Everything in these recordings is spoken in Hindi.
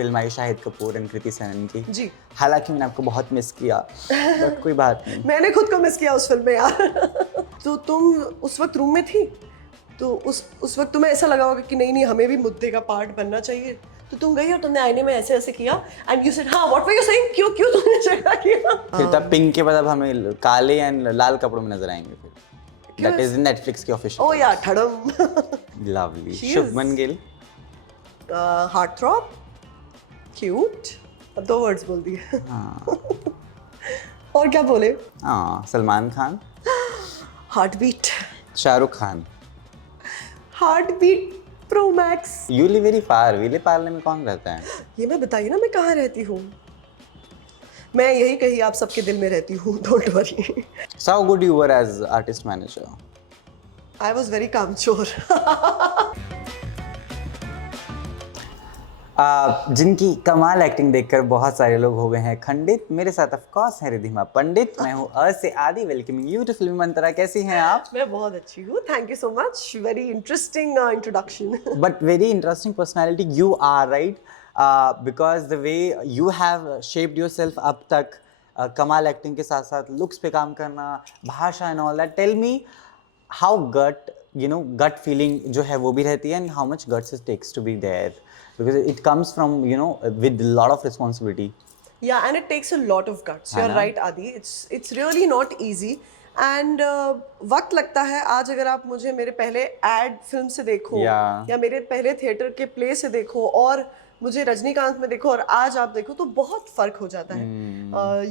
फिल्म आई शाहिद कपूर एंड कृति सेनन की जी। हालांकि मैंने आपको बहुत मिस किया बट कोई बात नहीं। मैंने खुद को मिस किया उस फिल्म में यार। तो तुम उस वक्त रूम में थी, तो उस वक्त तुम्हें ऐसा लगा होगा कि नहीं नहीं हमें भी मुद्दे का पार्ट बनना चाहिए, तो तुम गई और तुमने आईने में ऐसे ऐसे किया एंड यू सेड हाँ व्हाट वर यू सेइंग, क्यों क्यों तुमने झगड़ा किया? फिर तब पिंक के बाद अब हमें काले एंड लाल कपड़ों में नजर आएंगे फिर। दैट इज नेटफ्लिक्स की ऑफिशियल। ओ या ठड़म। Lovely She is- Shubman Gill. Heartthrob, cute, अब 2 वर्ड्स बोल दिए। हाँ और क्या बोले? हाँ Salman Khan, heartbeat, Shahrukh Khan. Heartbeat pro max. You live very far, Vile Parle में कौन रहता है? ये मैं बताइए ना मैं कहाँ रहती हूँ, मैं यही कहीं आप सबके दिल में रहती हूँ, don't worry. So how good you were as artist manager? I was very कामचोर। जिनकी कमाल एक्टिंग देखकर बहुत सारे लोग हो गए हैं खंडित। मेरे साथ ऑफ कोर्स है रिधिमा पंडित। मैं हूँ अ से आदि, वेलकमिंग यू टू फिल्मी मंत्रा। कैसी हैं आप? मैं बहुत अच्छी हूँ, thank you so much, very interesting introduction. But very interesting personality you are, right? Because the way you have shaped yourself अब तक कमाल एक्टिंग के साथ साथ लुक्स पे काम करना, भाषा and all that. Tell me how gut feeling जो है वो भी रहती है and how much guts it takes to be there because it comes from with a lot of responsibility. Yeah, and it takes a lot of guts. You're ना? right, Adi. It's really not easy. And वक्त लगता है। आज अगर आप मुझे मेरे पहले एड फिल्म से देखो Yeah. या मेरे पहले थिएटर के प्ले से देखो और मुझे रजनीकांत में देखो और आज आप देखो तो बहुत फर्क हो जाता है।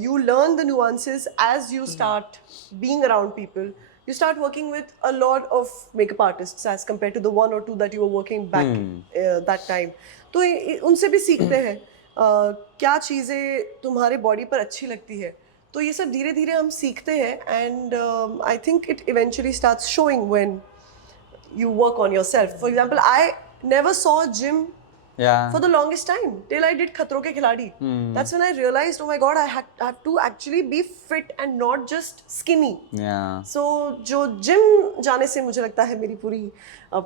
You learn the nuances as you start being around people. You start working with a lot of makeup artists as compared to the 1 or 2 that you were working back that time. तो उनसे भी सीखते हैं क्या चीज़ें तुम्हारे बॉडी पर अच्छी लगती है। तो ये सब धीरे धीरे हम सीखते हैं and I think it eventually starts showing when you work on yourself. For example, I never saw gym Yeah. for the longest time till I did Khatron Ke Khiladi. That's when I realized, oh my god, I have to actually be fit and not just skinny. Yeah. So जो gym जाने से मुझे लगता है मेरी पूरी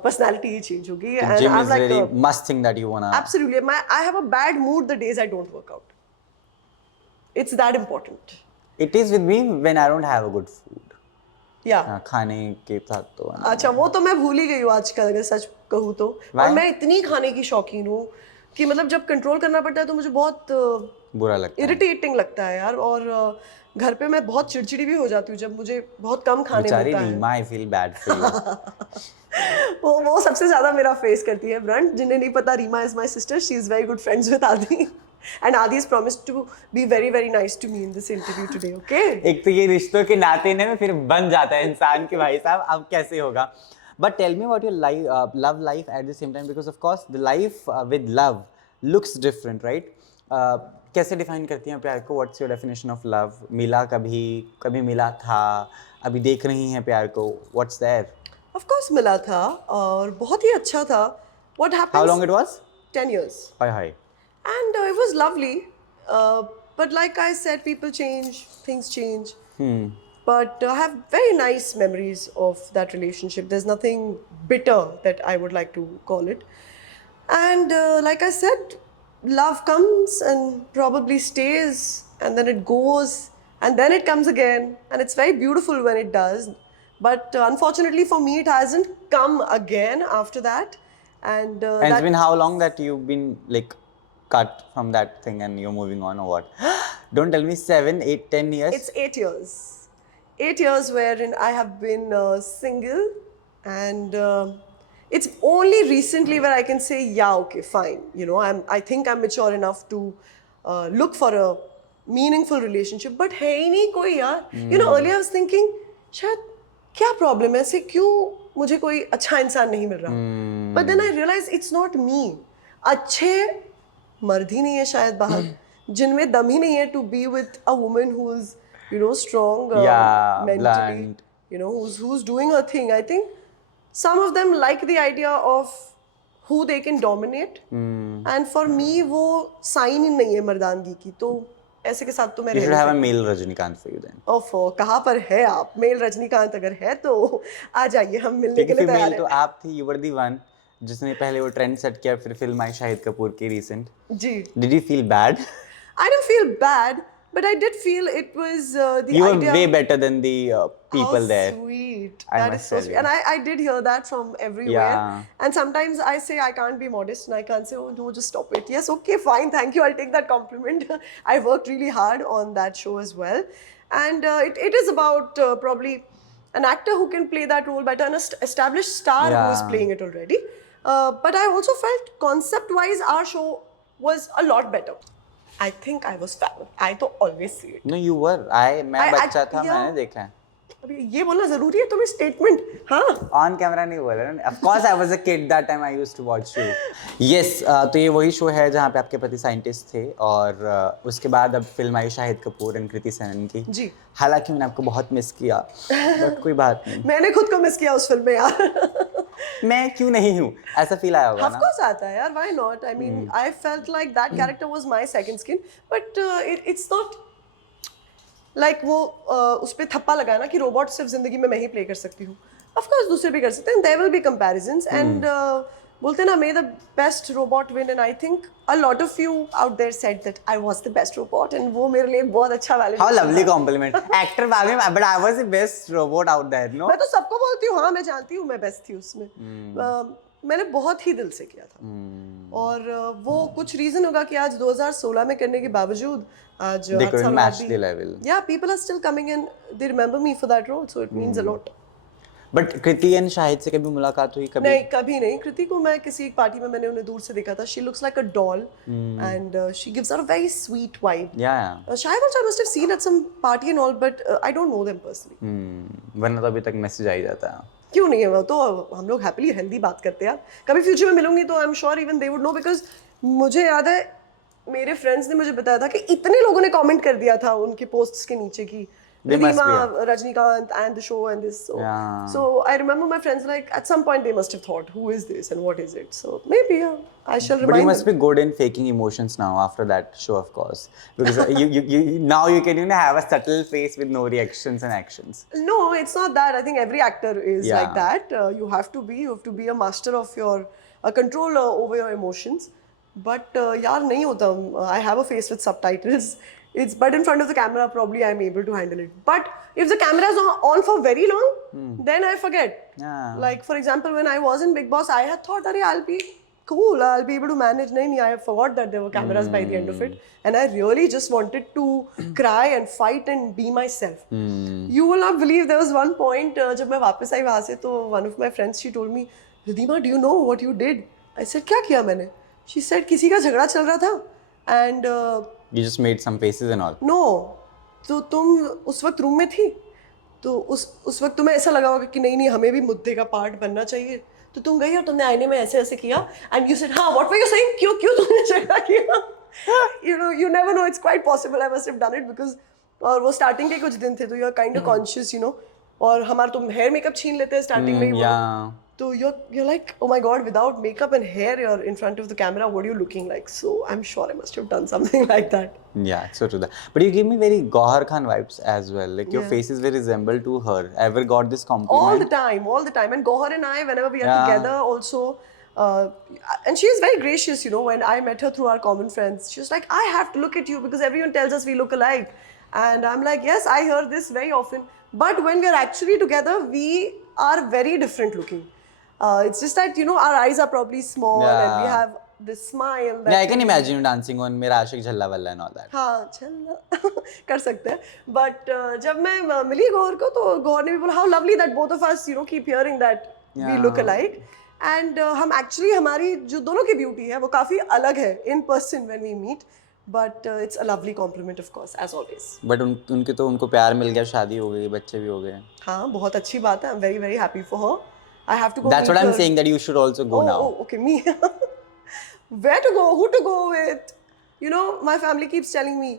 personality ही change होगी. The And gym I'm is like very must thing that you wanna. absolutely. I have a bad mood the days I don't work out. It's that important. It is with me when I don't have a good food. Yeah. खाने के साथ तो अच्छा वो तो मैं भूल ही गई हूँ आजकल अगर सच कहूँ तो। और मैं इतनी खाने की शौकीन हूँ कि मतलब जब कंट्रोल करना पड़ता है तो मुझे बहुत बुरा लगता है, इरिटेटिंग लगता है यार। और घर पे मैं बहुत चिड़चिड़ी भी हो जाती हूँ जब मुझे बहुत कम खाने बेचारी मिलता है। Reema, I feel bad for you. वो सबसे ज्यादा मेरा फेस करती है ब्रंट। जिन्हें नहीं पता, Reema is my sister, she is very good friends with Adi and Adi has promised to be very very nice to me in this interview today. Okay? एक तो ये रिश्तों के नाते में फिर बन जाता है इंसान कि भाई साहब अब कैसे होगा। But tell me about your love life at the same time because of course the life with love looks different, right? कैसे डिफाइन करती हैं प्यार को? What's your definition of love? मिला कभी मिला था, अभी देख रही हैं प्यार को, what's there? Of course मिला था और बहुत ही अच्छा था। What happens? How long it was? 10 years. Hi. And it was lovely. But like I said, people change, things change. But I have very nice memories of that relationship. There's nothing bitter that I would like to call it. And like I said, love comes and probably stays, and then it goes, and then it comes again. And it's very beautiful when it does. But unfortunately for me, it hasn't come again after that. And And it's been how long that you've been like cut from that thing and you're moving on or what? Don't tell me 7, 8, 10 years. It's 8 years. 8 years wherein I have been single, and it's only recently where I can say, yeah, okay, fine. I think I'm mature enough to look for a meaningful relationship. But है ही नहीं कोई यार. Earlier I was thinking, शायद क्या problem है, ऐसे क्यों मुझे कोई अच्छा इंसान नहीं मिल रहा? But then I realized it's not me. अच्छे मर्द ही नहीं है शायद बाहर जिनमें दम ही नहीं है to be with a woman who's strong mentally, blunt. who's doing her thing. I think some of them like the idea of who they can dominate, and for me वो साइन ही नहीं है मर्दानगी की। तो ऐसे के साथ तो मैं You should have a male Rajinikanth for you then. ओफो, कहाँ पर है आप? मेल रजनीकांत अगर है तो आ जाइए, हम मिलने के लिए तैयार तो हैं। आप थी, you were the one जिसने पहले वो ट्रेंड सेट किया, फिर फिल्म आई शाहिद कपूर की रिसेंट. जी. Did you feel bad? I didn't feel bad, but I did feel it was the You were idea. way better than the people How there. sweet. I That is must so tell sweet. you. And I did hear that from everywhere. Yeah. And sometimes I say I can't be modest and I can't say, oh no, just stop it. Yes, okay, fine, thank you. I'll take that compliment. I worked really hard on that show as well. And it is about probably an actor who can play that role better, an established star who is Yeah. playing it already. But I also felt concept-wise our show was a lot better. I think I was fan. I तो always see it. No, you were. मैं बच्चा था, yeah. मैंने देखा है. अभी ये बोलना जरूरी है तुम्हें स्टेटमेंट. हाँ. ऑन कैमरा नहीं बोला ना. Of course I was a kid that time I used to watch you. Yes, तो ये वही शो है जहाँ पे आपके पति साइंटिस्ट थे और उसके बाद अब फिल्म आई शाहिद कपूर और कृति सेनन की. जी. हालांकि मैंने आपको बहुत मिस किया, बट कोई बात नहीं. मैंने खुद को मिस किया उस फिल्म में यार. मैं क्यों नहीं हूँ, ऐसा फील आया होगा Of ना. course आता है यार. Why not? I mean, I felt like that character was my second skin, but it's not like वो उस पे थप्पा लगाया ना कि रोबोट सिर्फ जिंदगी में मैं ही प्ले कर सकती हूँ. Of course दूसरे भी कर सकते हैं. There will be comparisons and बोलते ना may the best robot win, and I think a lot of you out there said that I was the best robot and वो मेरे लिए बहुत अच्छा validation. How lovely compliment. Actor बाबे, but I was the best robot out there, no? मैं तो सबको बोलती हूँ हाँ मैं जानती हूँ मैं बेस्ट थी उसमें. मैंने बहुत ही दिल से किया था. और वो कुछ रीजन होगा कि आज 2016 में करने के बावजूद आज They couldn't match the level. Yeah, people are still coming in. They remember me for that role, so it means a lot. But Kriti and Shahid से कभी मुलाकात हुई कभी? नहीं कभी नहीं. कृति को मैं किसी एक पार्टी में मैंने उन्हें दूर से देखा था. She looks like a doll and she gives out a very sweet vibe. Yeah. Shahid also I must have seen at some party and all, but I don't know them personally. वरना तो अभी तक मैसेज आ ही जाता है. क्यों नहीं है वो तो हम लोग हैप्पीली हेल्दी बात करते हैं. कभी फ्यूचर में मिलूंगी तो I am sure even they would know, because मुझे याद है मेरे फ्रेंड्स ने मुझे बताया था कि इतने लोगों ने कमेंट कर दिया था उनके पोस्ट्स के नीचे की Ridhima, Rajnikant and the show and this. So, Yeah. so I remember my friends like at some point they must have thought, who is this and what is it? So maybe I shall remind But you must them. be good in faking emotions now after that show, of course, because you now you can have a subtle face with no reactions and actions. No, it's not that. I think every actor is Yeah. like that. You have to be a master of your control over your emotions. But yaar nahi hota. I have a face with subtitles. But in front of the camera probably I'm able to handle it. But if the camera is on for very long, then I forget. Yeah. Like for example, when I was in Big Boss, I had thought that I'll be cool. I'll be able to manage. Nahi, I forgot that there were cameras by the end of it, and I really just wanted to cry and fight and be myself. You will not believe there was one point जब मैं वापस आई वहाँ से तो one of my friends she told me, Ridhima, do you know what you did? I said क्या किया मैंने? She said किसी का झगड़ा चल रहा था and You just made some faces and all. no, तो तुम उस वक्त रूम में थी तो उस वक्त तुम्हें ऐसा लगा होगा कि नहीं नहीं हमें भी मुद्दे का पार्ट बनना चाहिए. तो तुम गई और तुमने आईने में ऐसे ऐसे किया and you said हाँ what were you saying? क्यों तुमने झगड़ा किया? You never know. It's quite possible I must have done it because और वो स्टार्टिंग के कुछ दिन थे तो you are kind of conscious और हमारा तुम हेयर मेकअप छीन लेते हैं स्टार्टिंग में ही. Yeah. So you're like, oh my god, without makeup and hair, you're in front of the camera. What are you looking like? So I'm sure I must have done something like that. Yeah, so true that. But you give me very Gauhar Khan vibes as well. Like your Yeah. faces very resemble to her. Ever got this compliment? All the time. And Gauhar and I, whenever we are Yeah. together, also, and she is very gracious. When I met her through our common friends, she was like, I have to look at you because everyone tells us we look alike. And I'm like, yes, I hear this very often. But when we are actually together, we are very different looking. It's just that our eyes are probably small and we Yeah. have this smile. That Yeah, I can imagine you dancing on मेरा आशिक झल्ला वल्ला and all that. हाँ चल कर सकते हैं. But जब मैं मिली गौर को तो गौर ने भी बोला how lovely that both of us keep hearing that we Yeah. look alike. And हम actually हमारी जो दोनों की beauty है वो काफी अलग है in person when we meet. But it's a lovely compliment of course as always. But उनको प्यार मिल गया, शादी हो गई, बच्चे भी हो गए. हाँ बहुत अच्छी बात है. I'm very very happy for her. I have to go. That's meet what I'm her. saying, that you should also go now. Oh, okay, me. Where to go? Who to go with? My family keeps telling me,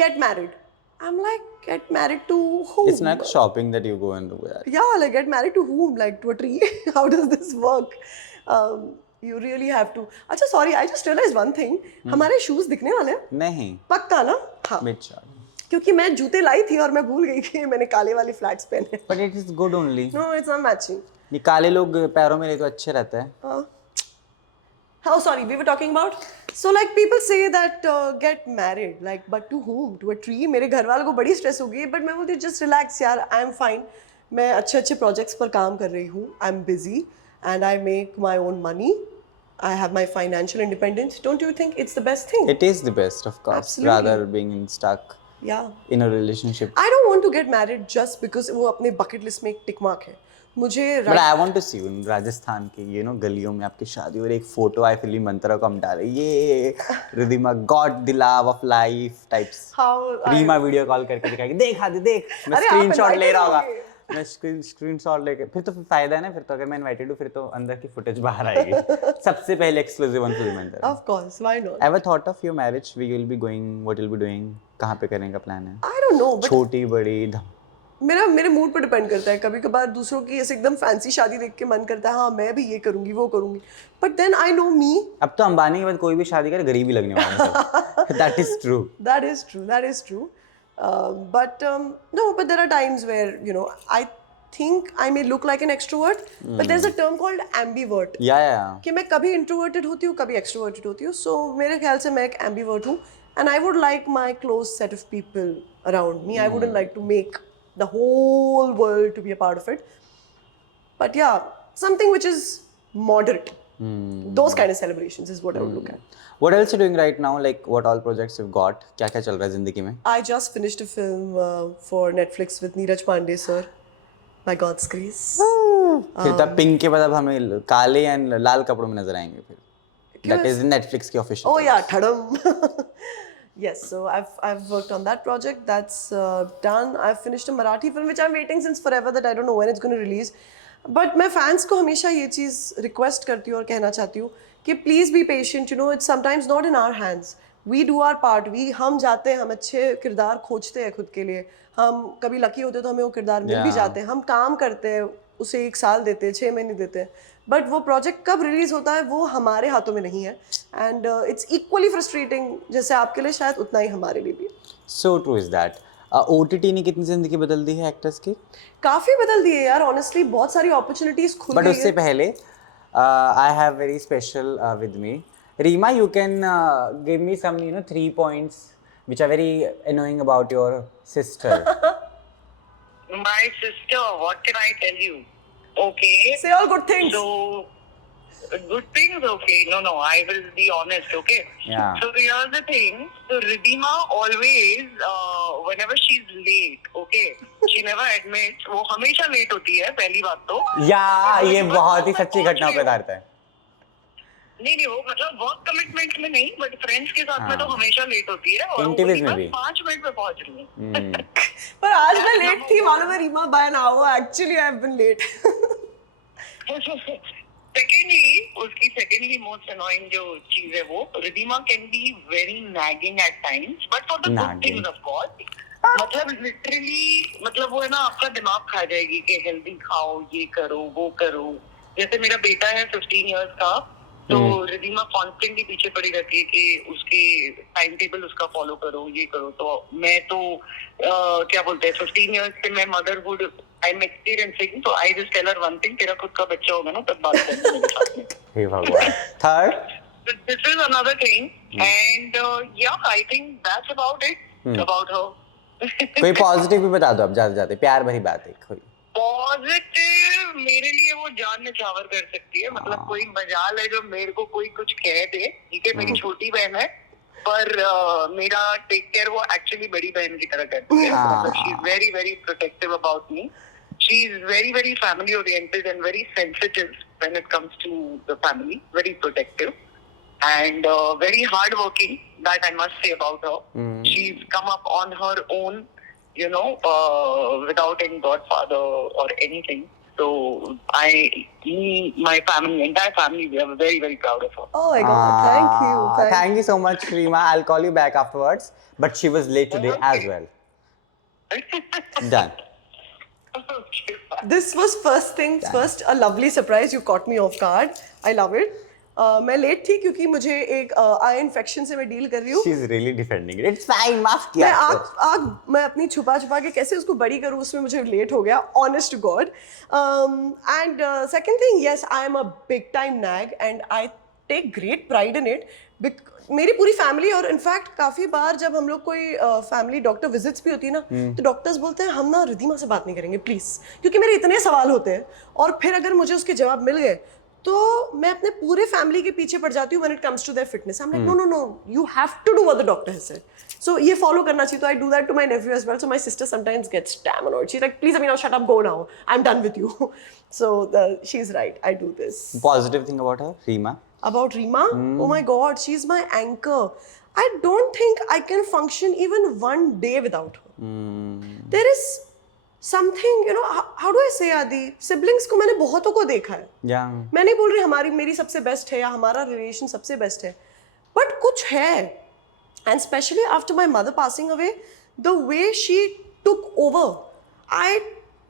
get married. I'm like, get married to whom? It's not shopping that you go and do that. Yeah, like get married to whom? Like to a tree? How does this work? You really have to. अच्छा, sorry, I just realized one thing. हमारे shoes दिखने वाले हैं? नहीं. पक्का ना? हाँ. Bitch. क्योंकि मैं जूते लाई थी और मैं भूल गई कि मैंने काले वाले flats पहने. But it is good only. No, it's not matching. ये काले लोग पैरों में ले तो अच्छे रहते हैं. Oh, sorry, we were talking about. So, like, people say that get married, like, but to whom? To a tree? मेरे घर वालों को बड़ी stress होगी, but मैं बोलती हूँ just relax यार, I'm fine. मैं अच्छे projects पर काम कर रही हूँ. I'm busy and I make my own money. I have my financial independence. Don't you think it's the best thing? It is the best, of course, Absolutely. rather being stuck Yeah. in a relationship. I don't want to get married just because वो अपने bucket list में एक tick mark है. मुझे But I want to see you in Rajasthan के गलियों में आपकी शादी और एक फोटो आई फिल्म मंत्रा को हम डाले ये Ridhima got the love of life types how Reema video call करके दिखाएगी देख आदि देख मैं अरे आप स्क्रीनशॉट ले invited रहा होगा होंगे। मैं स्क्रीनशॉट लेके फिर तो फायदा है ना फिर तो अगर मैं इनवाइटेड हूँ फिर तो अंदर की फुटेज बाहर आएगी सबसे पहले exclusive on film Mantra Of course, why not? Ever thought of your marriage we will be going what will be doing कहाँ पे करने का प्लान है I don't know, but छोटी बड़ी धम मेरे मूड पर डिपेंड करता है. कभी कभार दूसरों की ऐसे एकदम फैंसी शादी देख के मन करता है हाँ मैं भी ये करूंगी वो करूंगी. बट देन आई नो मी. अब तो अंबानी के बाद कोई भी शादी करे गरीबी लगने वाला है that is true That is true. That is true. But no, but there are times where I think I may look like an extrovert, but there's a term called ambivert. या कि मैं कभी introverted होती हूँ कभी extroverted होती हूँ. So मेरे ख्याल से मैं एक ambivert हूँ. And I would like my close set of people around me. I wouldn't like to make the whole world to be a part of it. But yeah, something which is moderate. Those kind of celebrations is what I would look at. What else are you doing right now? Like what all projects you've got? क्या क्या चल रहा है जिंदगी में? I just finished a film for Netflix with Neeraj Pandey sir. By God's grace. फिर तब पिंक के बाद अब हमें काले एंड लाल कपड़ों में नजर आएंगे फिर. That is Netflix की official. Oh yeah, Thadam. Yes, so I've worked on that project. That's done. I've finished a Marathi film which I'm waiting since forever that I don't know when it's going to release. But मैं fans को हमेशा ये चीज़ request करती हूँ और कहना चाहती हूँ कि please be patient. It's sometimes not in our hands. We do our part. हम जाते हैं हम अच्छे किरदार खोजते हैं खुद के लिए. हम कभी लकी होते तो हमें वो किरदार मिल भी जाते हैं. हम काम करते हैं उसे 1 साल देते हैं 6 महीने देते हैं. बट वो प्रोजेक्ट कब रिलीज होता है वो हमारे हाथों में नहीं है. एंड इट्स इक्वली फ्रस्ट्रेटिंग जैसे आपके लिए शायद उतना ही हमारे लिए भी. So true is that. OTT ने कितनी जिंदगी बदल दी है एक्टर्स की? काफी बदल दी है यार. ऑनेस्टली बहुत सारी अपॉर्चुनिटीज खुल But गई उससे है. पहले I have very special with me. Reema, you can give me some 3 points which are very annoying about your sister. My sister, what can I tell you? Okay. Say all good things. So, good things, okay. No, I will be honest, okay? Yeah. So, here's the thing. So, Ridhima always, whenever she's late, okay, she never admits, वो हमेशा late होती है, पहली बात तो. या ये बहुत ही सच्ची घटनाओं पे आधारित है. नहीं वो मतलब वर्क कमिटमेंट में नहीं बट फ्रेंड्स के साथ में तो हमेशा लेट होती है और Interviews में भी. 5 मिनट में पहुंच रही है. पर आज मैं लेट थी मालूम है Reema by an hour. Actually I have been late. Secondly, most annoying जो चीज है वो Ridhima can be very nagging at times, but for the good things of course. मतलब लिटरली मतलब वो है ना आपका दिमाग खा जाएगी कि हेल्दी खाओ ये करो वो करो. जैसे मेरा बेटा है 15 इयर्स का तो रिधिमा कॉन्स्टेंटली पीछे पड़ी रहती है कि उसके टाइम टेबल उसका फॉलो करो ये करो. तो मैं तो क्या बोलते हैं 15 इयर्स से मैं मदरहुड आई एम एक्सपीरियंसिंग. तो I just tell her one thing तेरा खुद का बच्चा होगा ना तब बात करेंगे मेरे साथ में. हे भगवान. Third This is another thing and yeah I think that's about it about her. कोई पॉजिटिव भी बता दो अब जाते जाते प्यार भरी बात है कोई. पॉजिटिव मेरे लिए वो जान निछावर कर सकती है. मतलब कोई मजाल है जो मेरे को कोई कुछ कह दे. ठीक है मेरी छोटी बहन है पर मेरा टेक केयर वो एक्चुअली बड़ी बहन की तरह करती है. मतलब she is very very protective about me. She is very very family oriented and very sensitive when it comes to the family. Very protective and very hard working, that I must say about her. She's come up on her own, without any godfather or anything. So my family, entire family, we are very, very proud of her. Oh my God, thank you. Thank you so much, Reema. I'll call you back afterwards. But she was late today as well. Done. Okay, This was first things first, a lovely surprise. You caught me off guard. I love it. मैं लेट थी क्योंकि मुझे एक आई इन्फेक्शन से मैं डील कर रही हूँ. She's really defending it. It's fine, माफ किया. मैं अपनी छुपा के कैसे उसको बड़ी करूँ उसमें मुझे लेट हो गया. Honest to God. And second thing, yes, I am a big time nag and I take great pride in it. मेरी पूरी फैमिली, और इनफैक्ट काफी बार जब हम लोग कोई फैमिली डॉक्टर विजिट्स भी होती है ना, तो डॉक्टर्स बोलते हैं हम ना रिद्धिमा से बात नहीं करेंगे प्लीज, क्योंकि मेरे इतने सवाल होते हैं, और फिर अगर मुझे उसके जवाब मिल गए तो मैं अपने पूरे फैमिली के पीछे पड़ जाती हूँ when it comes to their fitness. I'm like, no, you have to do what the doctor has said. So ये follow करना चाहिए. तो I do that to my nephew as well. So my sister sometimes gets damn annoyed. She's like, please, Amina, shut up, go now. I'm done with you. So she's right. I do this. Positive thing about her, Reema. About Reema? Oh my God, she's my anchor. I don't think I can function even one day without her. There is something, you know, how do I say, Adi? Siblings को मैंने बहुतों को देखा है. Yeah. मैं नहीं बोल रही मेरी सबसे बेस्ट है या हमारा रिलेशन सबसे बेस्ट है, बट कुछ है. And specially after my mother passing away, the way she took over, I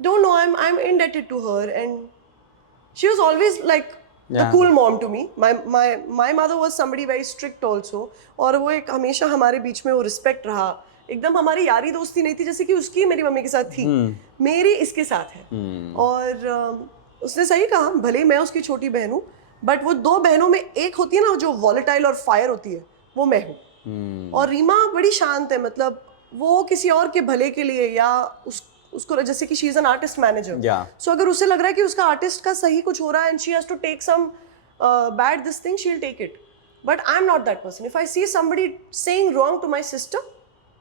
don't know, I am indebted to her. And she was always like the cool mom to me. My mother was somebody very strict also, और वो एक हमेशा हमारे बीच में वो रिस्पेक्ट रहा. एकदम हमारी यारी दोस्ती नहीं थी जैसे कि उसकी मेरी मम्मी के साथ थी, मेरी इसके साथ है. और उसने सही कहा, भले ही मैं उसकी छोटी बहन हूँ, बट वो दो बहनों में एक होती है ना जो वॉलेटाइल और फायर होती है, वो मैं हूँ. और रीमा बड़ी शांत है, मतलब वो किसी और के भले के लिए या उसको जैसे कि she is an artist manager, so अगर उसे लग रहा है कि उसका आर्टिस्ट का सही कुछ हो रहा है and she has to take some bad this thing, she will take it. But I am not that person. If I see somebody saying wrong to my sister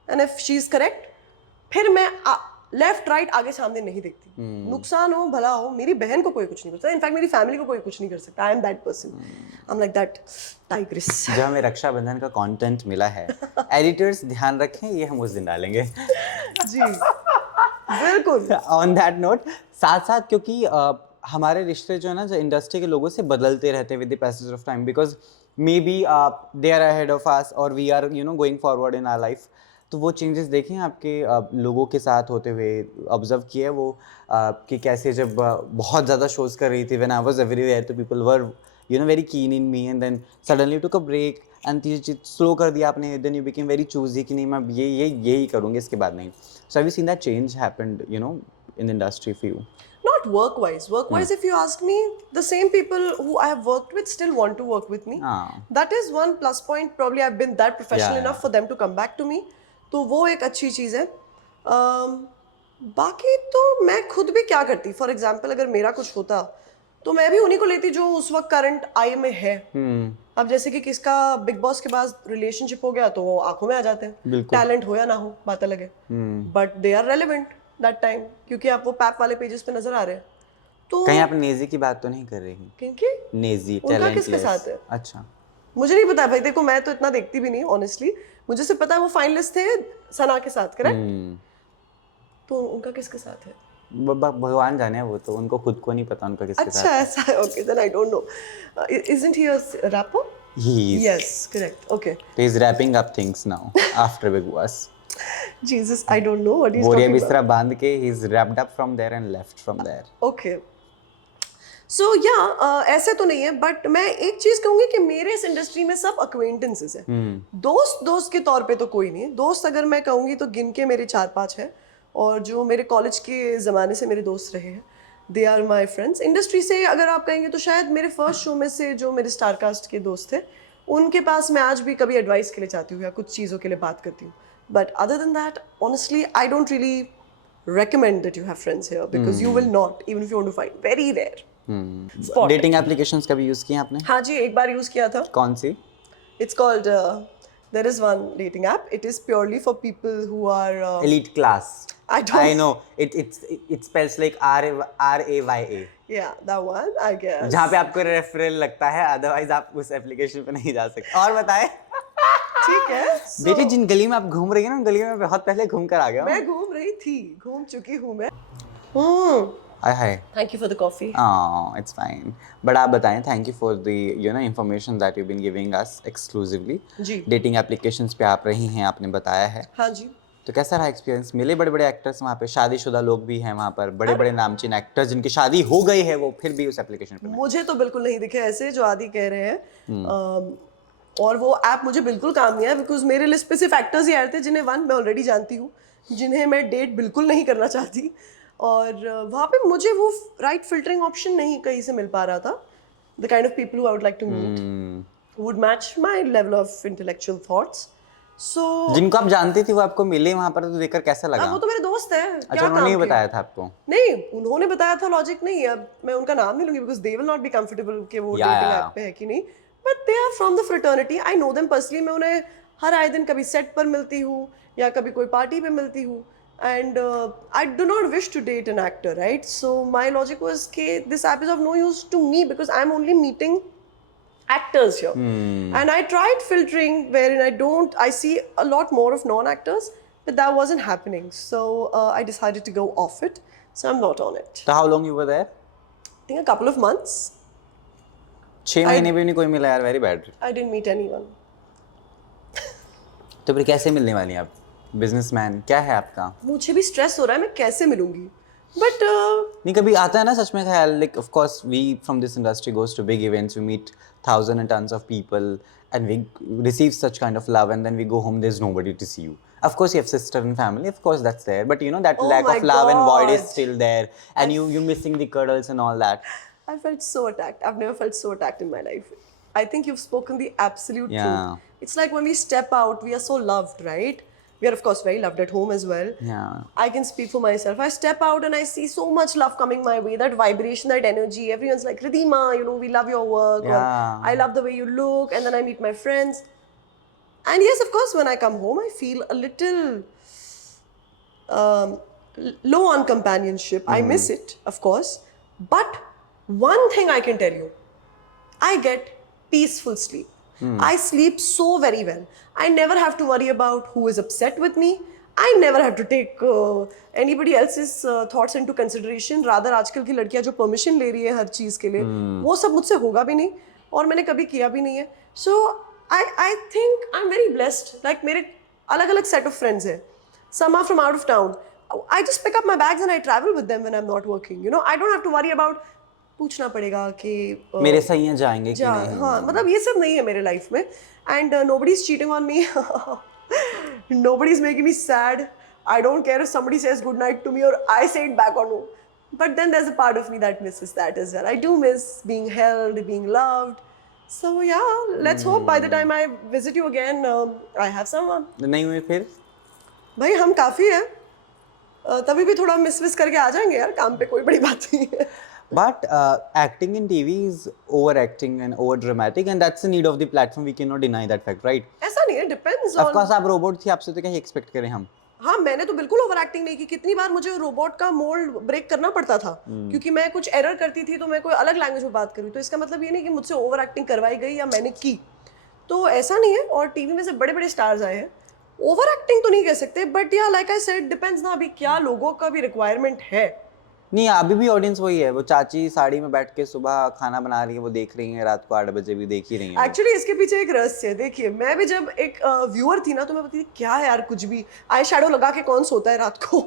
and if she is correct, फिर मैं लेफ्ट राइट आगे सामने नहीं देखती. नुकसान हो भला हो, मेरी बहन को कोई कुछ नहीं कर सकता. इनफैक्ट मेरी फैमिली को कोई कुछ नहीं कर सकता. I am that person. I am like that tigress. जब हमें रक्षाबंधन का कंटेंट मिला है, एडिटर्स ध्यान रखें, ये हम उस दिन डालेंगे. जी बिल्कुल. ऑन दैट नोट, साथ साथ क्योंकि हमारे रिश्ते जो है ना, जो इंडस्ट्री के लोगों से बदलते रहते हैं with the passage of time, because maybe they are ahead of us और we are going forward in our life. तो वो चेंजेस देखें आपके लोगों के साथ होते हुए, ऑब्जर्व किया है वो कि कैसे जब बहुत ज़्यादा शोज़ कर रही थी, व्हेन आई वाज एवरीवेयर, तो people were very keen in me, and then suddenly took a break and चीज़ स्लो कर दिया आपने, then you became very choosy कि नहीं मैं यही करूँगी, इसके बाद नहीं. So have you seen that change happened in industry for you? Not work-wise. Work-wise, if you ask me, the same people who I have worked with still want to work with me. That is one plus point. Probably I've been that professional enough for them to come back to me. तो वो एक अच्छी चीज़ है. बाकी तो मैं खुद भी क्या करती. फॉर एग्जाम्पल अगर मेरा कुछ होता तो मैं भी उन्हीं को लेती जो उस वक्त करंट आई में है. अब जैसे कि किसका बिग बॉस के बाद रिलेशनशिप हो गया तो वो आंखों में आ जाते हैं. टैलेंट हो या ना हो बात अलग है, but they are relevant that time, क्योंकि आप वो पैप वाले पेजेस पे नजर आ रहे हैं. तो कहीं आप नेजी की बात तो नहीं कर रही? क्योंकि नेजी उनका किसके साथ है? अच्छा, मुझे नहीं पता भाई. देखो मैं तो इतना देखती भी नहीं ऑनेस्टली. मुझे सिर्फ पता है वो फाइनलिस्ट थे सना के साथ, करेक्ट? तो उनका किसके साथ है भगवान जाने, वो तो उनको खुद को नहीं पता उनका किसके साथ. अच्छा ऐसा है. Okay then I don't know. Isn't he a rapper? He is. Yes, correct. Okay. He is wrapping up things now after Big Boss. Jesus, I don't know what he's बोरिया talking बिस्तरा about. बांध के he is wrapped up from there and left from there. Okay. So yeah, ऐसे तो नहीं है, बट मैं एक चीज कहूंगी कि मेरे इस इंडस्ट्री में सब अक्वेंटेंसेस हैं. दोस्त के तौर पे तो कोई नहीं है. दोस्त अगर मैं कहूंगी तो गिन के मेरे 4-5 हैं, और जो मेरे कॉलेज के ज़माने से मेरे दोस्त रहे हैं, they are my friends. Industry से अगर आप कहेंगे तो शायद मेरे फर्स्ट शो में से जो मेरे स्टारकास्ट के दोस्त थे, उनके पास मैं आज भी कभी एडवाइस के लिए जाती हूँ या कुछ चीज़ों के लिए बात करती हूँ. But other than that honestly I don't really recommend that you have friends here because you will not, even if you want to find. Very rare. Dating applications कभी यूज किए आपने? हाँ जी, एक बार यूज किया था. कौन सी? It's called there is one dating app. It is purely for people who are elite class. I know it spells like RAYA. Yeah, that one I guess. जहाँ पे आपको रेफरल लगता है, अदरवाइज आप उस एप्लीकेशन पे नहीं जा सकते. और बताएं. ठीक है. बेटी जिन गली में आप घूम रही है ना, गली में बहुत पहले घूम कर आ गया. मैं घूम रही थी, घूम चुकी हूँ मैं. हाय. Thank you for the coffee. Oh, it's fine. But आप बताएं, thank you for the information that you've been giving us exclusively. Ji. Dating applications पे आप रही हैं, आपने बताया है. हाँ जी. तो कैसा रहा एक्सपीरियंस? मिले बड़े-बड़े एक्टर्स वहाँ पे, शादीशुदा लोग भी हैं वहाँ पर, बड़े-बड़े नामचीन एक्टर्स जिनकी शादी हो गई है, वो फिर भी उस एप्लीकेशन पे? मुझे तो बिल्कुल नहीं दिखे ऐसे जो आदि कह रहे हैं. और वो ऐप मुझे बिल्कुल काम नहीं आया बिकॉज मेरे लिस्ट पे सिर्फ एक्टर्स ही आए थे जिन्हें मैं ऑलरेडी जानती हूँ, जिन्हें मैं डेट बिल्कुल नहीं करना चाहती. और वहाँ पे मुझे वो राइट फिल्टरिंग ऑप्शन नहीं कहीं से मिल पा रहा था. The kind of people who I would like to meet. would match my level of intellectual thoughts. So जिनको आप जानती थी वो आपको मिले वहां पर, तो देखकर कैसा लगा? अब वो तो मेरे दोस्त है, अच्छा, क्या उन्होंने ही काम किया? बताया था आपको? नहीं, उन्होंने बताया था, लॉजिक नहीं। अब मैं उनका नाम नहीं लूंगी because they will not be comfortable कि वो Yeah, डेटिंग yeah. ऐप पे है कि नहीं, but they are from the fraternity, I know them personally. मैं उन्हें हर आए दिन कभी सेट पर मिलती हूँ या कभी कोई पार्टी पे मिलती हूँ, and I do not wish to date an actor, right? So my logic was कि this app is of no use to me because I am only meeting actors here. And I tried filtering wherein I see a lot more of non-actors, but that wasn't happening. So I decided to go off it. So I'm not on it. So how long you were there? I think a couple of months. 6 महीने भी नहीं कोई मिला यार, very bad. I didn't meet anyone. तो फिर कैसे मिलने वाली हैं आप? बिजनेसमैन क्या है आपका? मुझे भी स्ट्रेस हो रहा है, मैं कैसे मिलूंगी? But नहीं, कभी आता है ना सच में ख्याल, like of course we from this industry goes to big events, we meet thousands and tons of people and we receive such kind of love, and then we go home, there's nobody to see you. Of course you have sister and family, of course that's there, but you know that Oh lack my of love and void is God. still there, and you missing the cuddles and all that. I felt so attacked. I've never felt so attacked in my life. I think you've spoken the absolute Yeah. truth. It's like when we step out, we are so loved, right? We are of course very loved at home as well. Yeah. I can speak for myself. I step out and I see so much love coming my way, that vibration, that energy. Everyone's like, Ridhima, you know, we love your work. Yeah. Or, I love the way you look. And then I meet my friends. And yes, of course, when I come home, I feel a little low on companionship. I miss it, of course. But one thing I can tell you, I get peaceful sleep. I sleep so very well. I never have to worry about who is upset with me. I never have to take anybody else's thoughts into consideration. Rather, आजकल की लड़कियां जो permission ले रही है हर चीज के लिए, वो सब मुझसे होगा भी नहीं और मैंने कभी किया भी नहीं है. So I think I'm very blessed. Like मेरे अलग-अलग set of friends हैं. Some are from out of town. I just pick up my bags and I travel with them when I'm not working. You know, I don't have to worry about पूछना पड़ेगा कि मेरे सही हैं जाएंगे कि नहीं? हाँ, मतलब ये सब नहीं है मेरे लाइफ में. And nobody is cheating on me, nobody is making me sad. I don't care if somebody says good night to me और I say it back on no, but then there is a part of me that misses that as well. I do miss being held, being loved. So yeah, let's hope by the time I visit you again I have someone. नहीं हुए फिर? भाई हम काफ़ी है, तभी भी थोड़ा मिस करके आ जाएंगे यार, काम पे कोई बड़ी बात नहीं है. But acting in TV is overacting and over dramatic, and that's the need of the platform. We cannot deny that fact, right? ऐसा नहीं है, डिपेंड्स Of ऑन. course आप रोबोट थी, आपसे तो क्या एक्सपेक्ट करें हम? हाँ, मैंने तो बिल्कुल ओवर एक्टिंग नहीं की. कितनी बार मुझे रोबोट का मोल्ड ब्रेक करना पड़ता था क्योंकि मैं कुछ एरर करती थी तो मैं कोई अलग लैंग्वेज में बात करूँ. तो इसका मतलब ये नहीं कि मुझसे ओवर एक्टिंग करवाई गई या मैंने की, तो ऐसा नहीं है. और टीवी में से बड़े बड़े स्टार्स आए हैं, ओवर एक्टिंग तो नहीं कह सकते, बट या लाइक आई सेड, डिपेंड्स ना अभी क्या लोगों का भी रिक्वायरमेंट है. नहीं, अभी भी ऑडियंस वही है, वो चाची साड़ी में बैठ के सुबह खाना बना रही है, वो देख रही है, रात को 8 बजे भी देख ही रही है. एक्चुअली इसके पीछे एक रहस्य है. देखिए, मैं भी जब एक व्यूअर थी ना, तो मैं बोलती थी क्या यार, कुछ भी आई शैडो लगा के कौन सोता है रात को.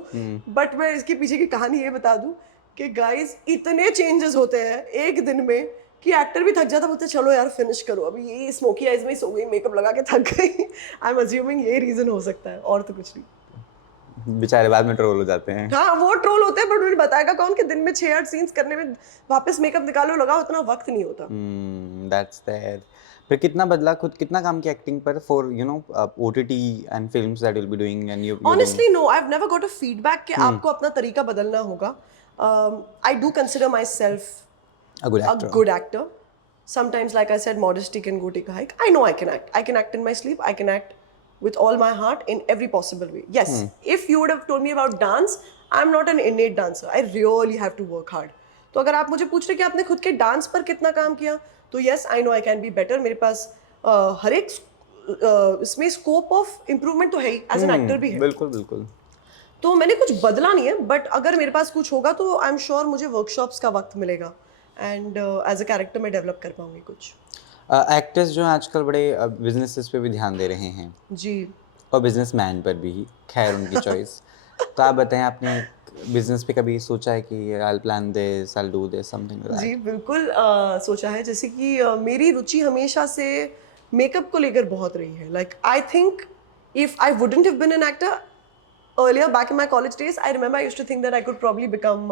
बट मैं इसके पीछे की कहानी ये बता दूं कि गाइस इतने चेंजेस होते हैं एक दिन में कि एक्टर भी थक जाता, बोलते चलो यार फिनिश करो, अभी ये स्मोकी आइज में ही सो गई, मेकअप लगा के थक गई. आई एम अज्यूमिंग ये रीजन हो सकता है, और तो कुछ नहीं. बेचारे बाद में ट्रोल हो जाते हैं. हाँ, वो ट्रोल होते हैं, बट उन्हें बताएगा कौन कि दिन में 6-8 सीन्स करने में वापस मेकअप निकालो लगा, उतना वक्त नहीं होता. That's there. फिर कितना बदला, खुद कितना काम किया एक्टिंग पर for you know OTT and films that will be doing and you? Honestly, no, I've never got a feedback कि आपको अपना तरीका बदलना होगा. I do consider myself a good a actor. good actor. Sometimes, like I said, modesty can go take a hike. I know I can act. I can act in my sleep. I can act with all my heart in every possible way. Yes, if you would have told me about dance, I'm not an innate dancer. I really have to work hard. तो अगर आप मुझे पूछ रहे कि आपने खुद के डांस पर कितना काम किया, तो yes, I know I can be better. मेरे पास हर एक इसमें स्कोप ऑफ इम्प्रूवमेंट तो है ही, एज एन एक्टर भी है. बिल्कुल बिल्कुल. तो मैंने कुछ बदला नहीं है, बट अगर मेरे पास कुछ होगा तो आई एम श्योर मुझे वर्कशॉप्स का वक्त मिलेगा एंड एज अ कैरेक्टर मैं डेवलप कर पाऊंगी कुछ. एक्टर्स जो हैं आजकल बड़े बिजनेसेस पे भी ध्यान दे रहे हैं, जी, और बिजनेसमैन पर भी, खैर उनकी चॉइस. तो आप बताएं, आपने बिजनेस पे कभी सोचा है कि I will plan this, I will do this, something like that? जी बिल्कुल सोचा है. जैसे कि मेरी रुचि हमेशा से मेकअप को लेकर बहुत रही है. Like I think if I wouldn't have been an actor earlier back in my college days, I remember I used to think that I could probably become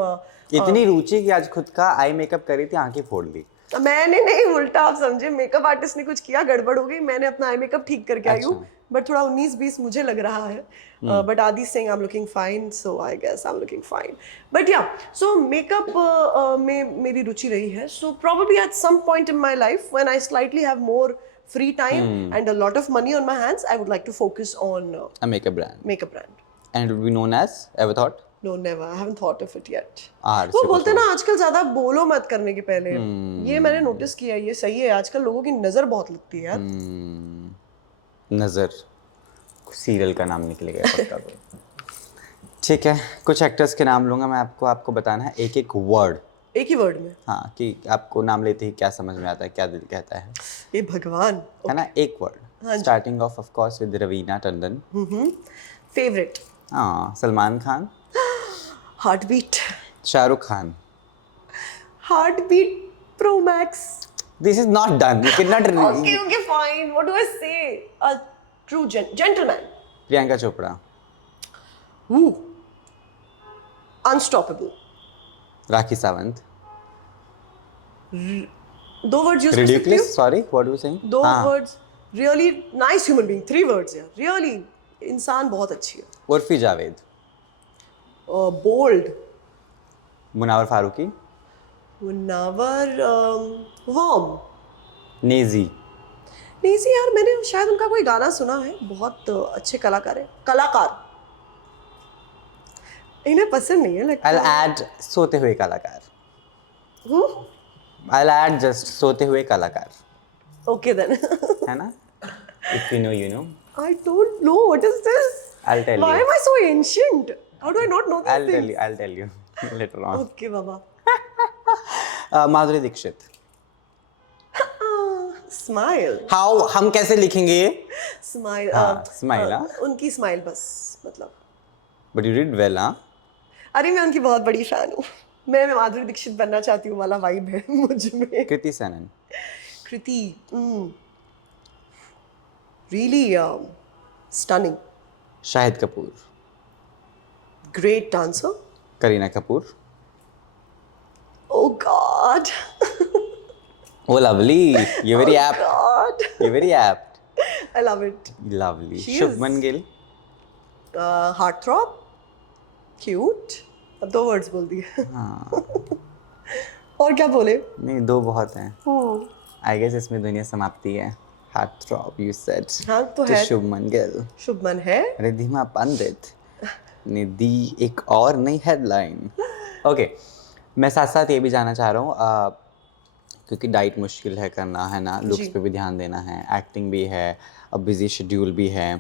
इतनी रुचि कि आज खुद का आई मेकअप करी थी, आंखें फोड़ ली. मैंने नहीं, उल्टा आप समझे, मेकअप आर्टिस्ट ने कुछ किया, गड़बड़ हो गई, मैंने अपना आई मेकअप ठीक करके आई हूँ, बट थोड़ा 19-20 मुझे लग रहा है, but Aadi Singh I am looking fine, so I guess I am looking fine, but yeah so makeup में मेरी रुचि रही है, so probably at some point in my life when I slightly have more free time and a lot of money on my hands, I would like to focus on A makeup brand. makeup brand. And it would be known as, ever thought? No, never. I haven't thought of it yet. R वो से बोलते हैं ना आजकल ज्यादा बोलो मत करने के पहले, ये मैंने नोटिस किया, ये सही है, आजकल लोगों की नजर बहुत लगती है यार। नजर सीरियल का नाम निकलेगा पक्का कोई। ठीक है, कुछ एक्टर्स के नाम लूंगा मैं, आपको बताना है एक एक वर्ड। एक ही वर्ड में? हाँ, कि आपको नाम लेते ही क्या समझ में आता है, क्या दिल कहता है। ये भगवान। है ना, एक word. Starting of course with Raveena Tandon. Favourite? हाँ, Salman Khan. Heartbeat. Shahrukh Khan. Heartbeat pro max. This is not done. You cannot. Okay, fine. What do I say? A true gentleman. Priyanka Chopra. Ooh. Unstoppable. Rakhi Sawant. दो words use कर सकती Ridiculous. हूँ? Sorry, what were you saying? दो हाँ, words. Really nice human being. 3 words यार. Really इंसान बहुत अच्छी है. उर्फी जावेद। Bold. मुनावर फारूकी। मुनावर warm. नेजी। नहीं सी यार, मैंने शायद उनका कोई गाना सुना है, बहुत अच्छे कलाकार है, कलाकार इन्हें पसंद नहीं है लगता। I'll add सोते हुए कलाकार। I'll add just सोते हुए कलाकार। Okay then. है ना? If you know, you know. I don't know what is this. I'll tell Why you. am I so ancient? How do I not know these I'll tell things? you. I'll tell you later on. Okay Baba. Madhuri Dixit. Smile. How हम कैसे लिखेंगे ये? Smile. हाँ, smile, हाँ? उनकी स्माइल बस, मतलब। But you did well, हाँ? अरे मैं उनकी बहुत बड़ी फैन हूँ। मैं माधुरी दीक्षित बनना चाहती हूँ वाला वाइब है मुझ में। कृति सेनन। कृति, really stunning. Shahid Kapoor. Great dancer. Kareena Kapoor. Oh God. Oh, lovely. You're very apt. God. You're very apt. I love it. Lovely. She Shubman is. Gill. Heartthrob. Cute. अब 2 words बोल दिए। और क्या बोले? नहीं, 2 बहुत हैं। I guess इसमें दुनिया समाप्ति है। Heartthrob, you said. हाँ तो है। शुभमन गिल। शुभमन है। रिद्धिमा पंडित ने दी एक और नई हेडलाइन। ओके, मैं साथ साथ ये भी जानना चाह रहा हूँ, क्योंकि डाइट मुश्किल है करना, है ना, लुक्स पे भी ध्यान देना है, एक्टिंग भी है, अब बिजी शेड्यूल भी है,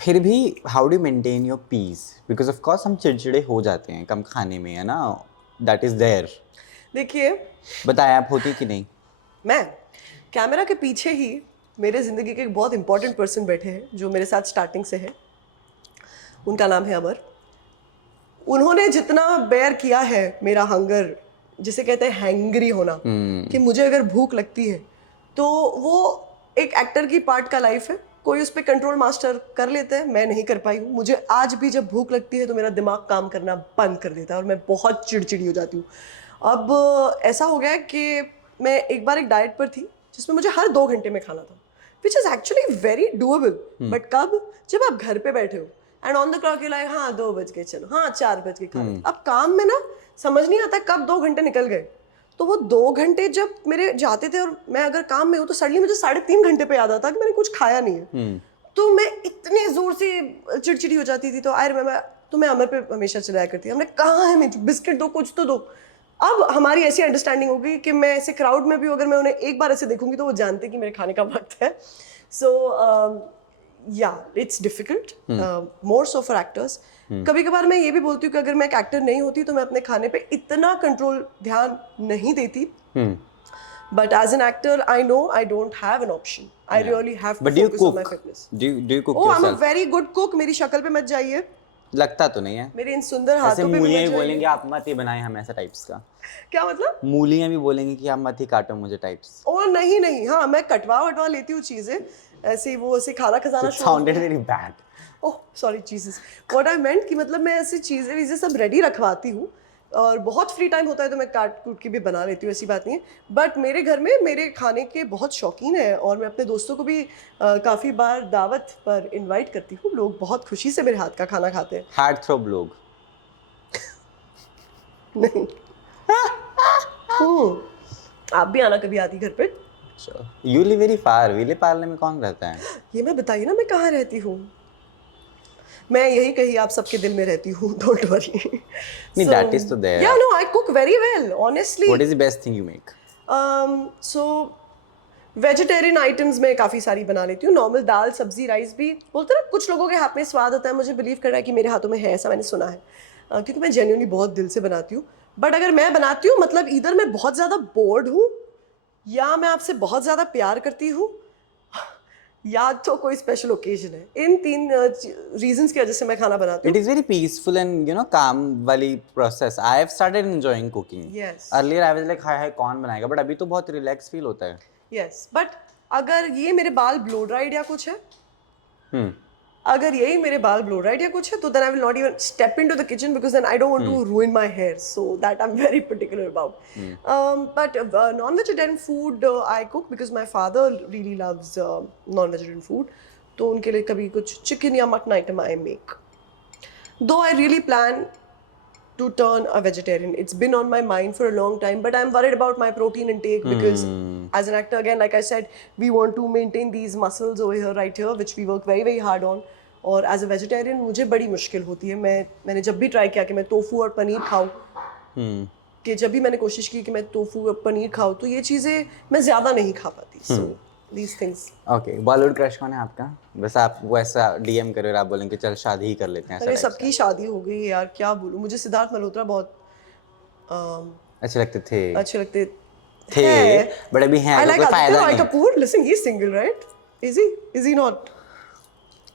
फिर भी how do maintain your peace? Because of course हम चिड़चिड़े हो जाते हैं कम खाने में, है ना, दैट इज देयर। देखिए, बताएं आप, होती कि नहीं? मैं कैमरा के पीछे ही मेरे ज़िंदगी के एक बहुत इंपॉर्टेंट पर्सन बैठे हैं जो मेरे साथ स्टार्टिंग से है। उनका नाम है अमर। उन्होंने जितना बेयर किया है मेरा हंगर, जिसे कहते हैं हैंग्री होना, कि मुझे अगर भूख लगती है तो वो एक एक्टर की पार्ट का लाइफ है, कोई उस पर कंट्रोल मास्टर कर लेता है, मैं नहीं कर पाई हूँ। मुझे आज भी जब भूख लगती है तो मेरा दिमाग काम करना बंद कर देता है और मैं बहुत चिड़चिड़ी हो जाती हूँ। अब ऐसा हो गया है कि मैं एक बार एक डाइट पर थी जिसमें मुझे हर 2 घंटे में खाना था, which is actually very doable, but कब? जब आप घर पे बैठे हो and on the clock you like, हाँ 2 बज गए, चलो, हाँ 4 बज गए, खाना। अब काम में ना समझ नहीं आता कब 2 घंटे निकल गए। तो वो 2 घंटे जब मेरे जाते थे और मैं अगर काम में हूँ तो सडनली मुझे 3.5 घंटे पे याद आता कि मैंने कुछ खाया नहीं है। तो मैं इतने जोर से चिड़चिड़ी हो जाती थी। तो आई रिमेम्बर, तो मैं अमर पे हमेशा चिल्लाया करती, हमने कहाँ है, मुझे बिस्किट दो, कुछ तो दो। अब हमारी ऐसी अंडरस्टैंडिंग हो गई कि मैं ऐसे क्राउड में भी अगर मैं उन्हें एक बार ऐसे देखूंगी तो वो जानते कि मेरे खाने का वक्त है। सो या it's difficult, more so for actors. कभी कभार मैं ये भी बोलती हूँ कि अगर मैं एक एक्टर नहीं होती तो मैं अपने खाने पे इतना कंट्रोल ध्यान नहीं देती, but as an actor I know I don't have an option. I really have to But do you focus on my cook? fitness. Do you cook Oh, I'm a yourself? very good cook. मेरी शक्ल पे मत जाइए, लगता तो नहीं है। मेरे इन सुंदर ऐसे हाथों पे भी मूलियाँ मत भी जाइए। बोलेंगे आप मत ही बनाए हम ऐसा टाइप्स का। क्या मतलब? मूलियाँ भी बोलेंगे कि आप मत ही काटो मुझे टाइप्स। ओ नहीं नहीं, हाँ मैं कटवा वटवा लेती हूँ चीजें, ऐसे वो ऐसे खाना खजाना It sounded very bad. Oh sorry Jesus, what I meant कि मतलब मैं ऐसी चीजें वीजें सब रेडी रखवाती हूँ और बहुत फ्री टाइम होता है तो मैं काट कूट के भी बना लेती हूँ, ऐसी बात नहीं है। बट मेरे घर में मेरे खाने के बहुत शौकीन है और मैं अपने दोस्तों को भी काफ़ी बार दावत पर इनवाइट करती हूँ। लोग बहुत खुशी से मेरे हाथ का खाना खाते हैं। हार्ट थ्रोब लोग। नहीं। आप भी आना कभी आती घर पे। You live very far, Vile Parle में कौन रहता है? ये मैं बताइए ना मैं कहाँ रहती हूँ। मैं यही कहीं आप सबके दिल में रहती हूँ, डोंट वरी। नहीं, that is तो there. Yeah, no, I cook very well, honestly. What is the best thing you make? So vegetarian items में काफ़ी सारी बना लेती हूँ। नॉर्मल दाल सब्जी राइस भी बोलते हैं ना, कुछ लोगों के हाथ में स्वाद होता है, मुझे बिलीव कर रहा है कि मेरे हाथों में है, ऐसा मैंने सुना है। क्योंकि मैं जेन्युइनली बहुत दिल से बनाती हूँ। बट अगर मैं बनाती हूँ मतलब इधर मैं बहुत ज़्यादा बोर्ड हूँ या मैं आपसे बहुत ज़्यादा प्यार करती हूँ या तो कोई स्पेशल ओकेजन है। इन 3 रीजंस की वजह से मैं खाना बनाती हूँ। It is very peaceful and calm वाली process. I have started enjoying cooking. Yes. Earlier I was like हाय कौन बनाएगा, but अभी तो बहुत relax feel होता है. Yes, but अगर ये मेरे बाल ब्लो ड्राइड या कुछ है, अगर यही मेरे बाल ब्लो ड्राइड या कुछ है, तो then I will not even step into the kitchen because then I don't want to ruin my hair. So that I'm very particular about. But non-vegetarian food I cook because my father really loves non-vegetarian food. तो उनके लिए कभी कुछ चिकन या mutton item I make. Though I really plan to turn a vegetarian. It's been on my mind for a long time, but I'm worried about my protein intake because as an actor, again, like I said, we want to maintain these muscles over here, right here, which we work very, very hard on. और एज अ वेजिटेरियन मुझे बड़ी मुश्किल होती है। मैंने जब भी ट्राई किया कि मैं टोफू और पनीर खाऊं, कि जब भी मैंने कोशिश की कि मैं टोफू और पनीर खाऊं, तो ये चीज़ें मैं ज़्यादा नहीं खा पाती। सो these things. Okay, Bollywood crush कौन है आपका? बस आप वैसा डीएम करो और आप बोलेंगे चल शादी ही कर लेते हैं। अरे सबकी शादी हो गई यार, क्या बोलूं। मुझे सिद्धार्थ मल्होत्रा बहुत अच्छे लगते थे। अच्छे लगते थे, बट अभी हैं तो कोई फायदा नहीं। Kapoor, listen, he's single, right? Is he not?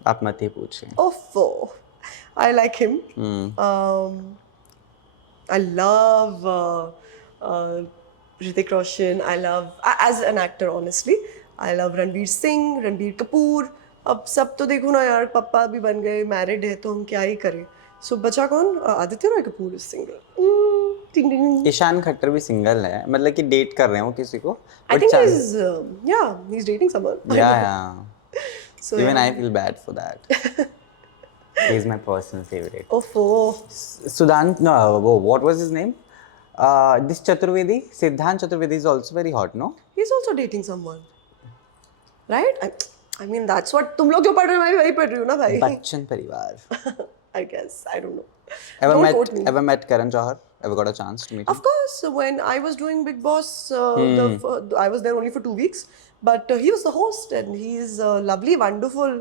आप मत ही पूछिए। Oh, I like him. I love Hrithik Roshan. I love as an actor, honestly. I love Ranveer Singh, Ranbir Kapoor. अब सब तो देखो ना यार, पापा भी बन गए, मैरिड है, तो हम क्या ही करें। सो बचा कौन? Aditya Roy Kapur is single. ईशान खट्टर भी सिंगल है, मतलब कि डेट कर रहे हैं वो किसी को। I think he's dating someone. Yeah. So Even yeah. I feel bad for that. He's my personal favorite. Oh. What was his name? This Chaturvedi, Siddhant Chaturvedi is also very hot, no? He's also dating someone, right? I mean that's what तुम लोग जो पढ़ रहे हो मैं भी वही पढ़ रही हूँ ना भाई। बच्चन परिवार। I guess, I don't know. Ever met Karan Johar? Ever got a chance to meet him? Of course, when I was doing Big Boss, I was there only for 2 weeks, but he was the host and he is lovely, wonderful,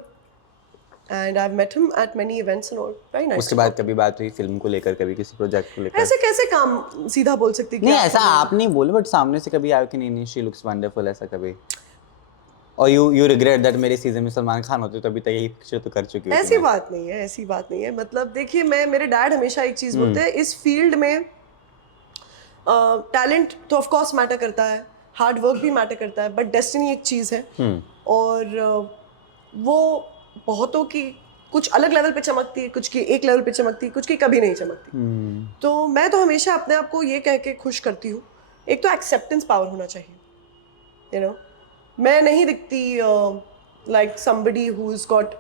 and I've met him at many events and all. Very nice. उसके बाद कभी बात हुई फिल्म को लेकर, कभी किसी प्रोजेक्ट को लेकर? ऐसे कैसे काम सीधा बोल सकती नहीं, ऐसा आप नहीं बोले, बट सामने से कभी आयो कि नहीं she looks wonderful, ऐसा कभी? और you regret that मेरे सीजन में सलमान खान होते तो अभी तक यही पिक्चर तो कर चुकी होती। ऐसी बात नहीं है। मतलब देखिए, मेरे डैड हमेशा एक चीज़ बोलते हैं, इस फील्ड में टैलेंट तो ऑफ कोर्स मैटर करता है, हार्ड वर्क भी मैटर करता है, बट डेस्टिनी एक चीज़ है और वो बहुतों की कुछ अलग लेवल पे चमकती है, कुछ की एक लेवल पे चमकती है, कुछ की कभी नहीं चमकती। तो मैं तो हमेशा अपने आप को ये कह के खुश करती हूँ, एक तो एक्सेप्टेंस पावर होना चाहिए, यू नो। मैं नहीं दिखती like somebody who's got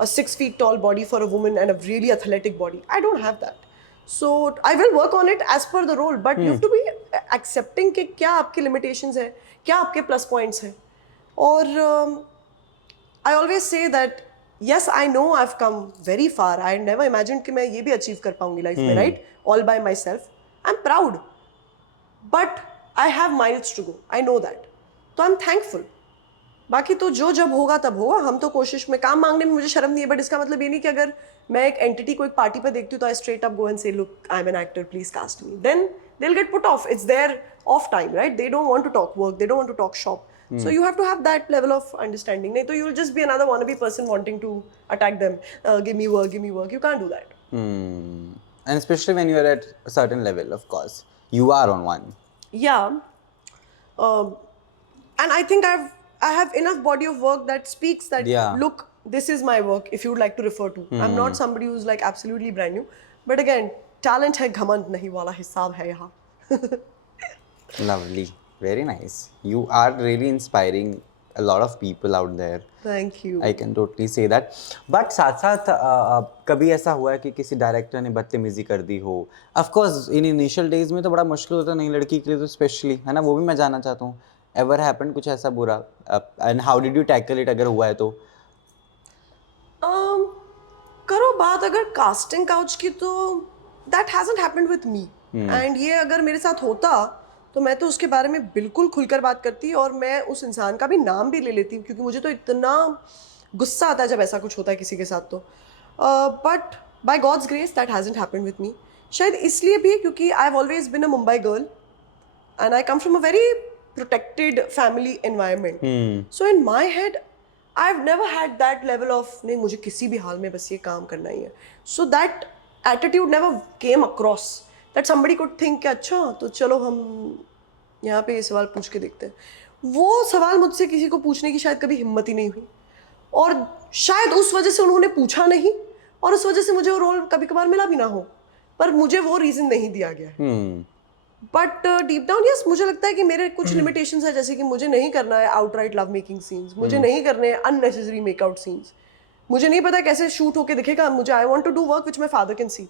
a 6 feet tall body for a woman and a really athletic body. I don't have that. So I will work on it as per the role, but you have to be accepting कि क्या आपके limitations हैं, क्या आपके plus points हैं। और I always say that yes, I know I've come very far. I never imagined कि मैं ये भी achieve कर पाऊंगी life में, right? All by myself. I'm proud, but I have miles to go. I know that. तो आई एम थैंकफुल। बाकी तो जो जब होगा तब होगा। हम तो कोशिश में, काम मांगने में मुझे शर्म नहीं है, बट इसका मतलब ये नहीं कि अगर मैं एक एंटिटी को एक पार्टी पे देखती हूँ तो I straight up go and say look I am an actor, please cast me. Then they will get put off. It's their off time, right? They don't want to talk work, they don't want to talk shop, so you have to have that level of understanding. नहीं तो you will just be another wannabe person wanting to attack them. Give me work, give me work. You can't do that. And especially when you are at a certain level, of course, you are on one. Yeah. And I think I have enough body of work that speaks that look, this is my work if you would like to refer to. I'm not somebody who's like absolutely brand new, but again, talent है, घमंड नहीं वाला हिसाब है यहाँ. Lovely, very nice. You are really inspiring a lot of people out there. Thank you. I can totally say that. But साथ साथ कभी ऐसा हुआ है कि किसी डायरेक्टर ने बदतमीजी कर दी हो? Of course, in initial days में तो बड़ा मुश्किल होता है, नहीं लड़की के लिए तो स्पेशली, है ना, वो भी मैं जानना चाहता हूँ. Ever happened कुछ ऐसा बुरा? And how did you tackle it अगर हुआ है तो? करो बात अगर कास्टिंग काउच की, तो that hasn't happened with me. And ये अगर मेरे साथ होता तो मैं तो उसके बारे में बिल्कुल खुलकर बात करती, और मैं उस इंसान का भी नाम भी ले लेती, क्योंकि मुझे तो इतना गुस्सा आता है जब ऐसा कुछ होता है किसी के साथ. तो but by God's grace that hasn't happened with me. शायद इसलिए भी क्योंकि I have always been a Mumbai girl and I come from a very protected family environment. So in my head I've never had that level of नहीं मुझे किसी भी हाल में बस ये काम करना ही है. So that attitude never came across that somebody could think कि अच्छा तो चलो हम यहाँ पे ये सवाल पूछ के देखते हैं. वो सवाल मुझसे किसी को पूछने की शायद कभी हिम्मत ही नहीं हुई, और शायद उस वजह से उन्होंने पूछा नहीं, और उस वजह से मुझे वो रोल कभी कभार मिला भी ना हो, पर मुझे वो रीज़न नहीं दिया गया. बट डीप डाउन यस, मुझे लगता है कि मेरे कुछ लिमिटेशंस है, जैसे कि मुझे नहीं करना है आउटराइट लव मेकिंग सीन्स, मुझे नहीं करने अननेसेसरी मेकआउट सीन्स, मुझे नहीं पता कैसे शूट होके दिखेगा, मुझे I want to do work which my father can see.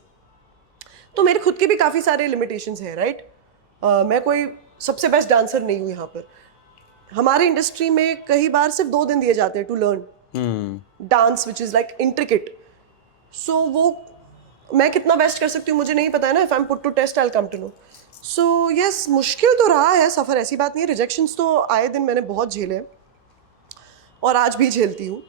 तो मेरे खुद के भी काफ़ी सारे लिमिटेशंस हैं, राइट. मैं कोई सबसे बेस्ट डांसर नहीं हूँ यहाँ पर. हमारे इंडस्ट्री में कई बार सिर्फ 2 दिन दिए जाते हैं to learn dance which is like intricate. So वो मैं कितना बेस्ट कर सकती हूँ मुझे नहीं पता है ना. If I am put to test I will come to know. So yes, मुश्किल तो रहा है सफ़र, ऐसी बात नहीं है. रिजेक्शंस तो आए दिन मैंने बहुत झेले हैं, और आज भी झेलती हूँ.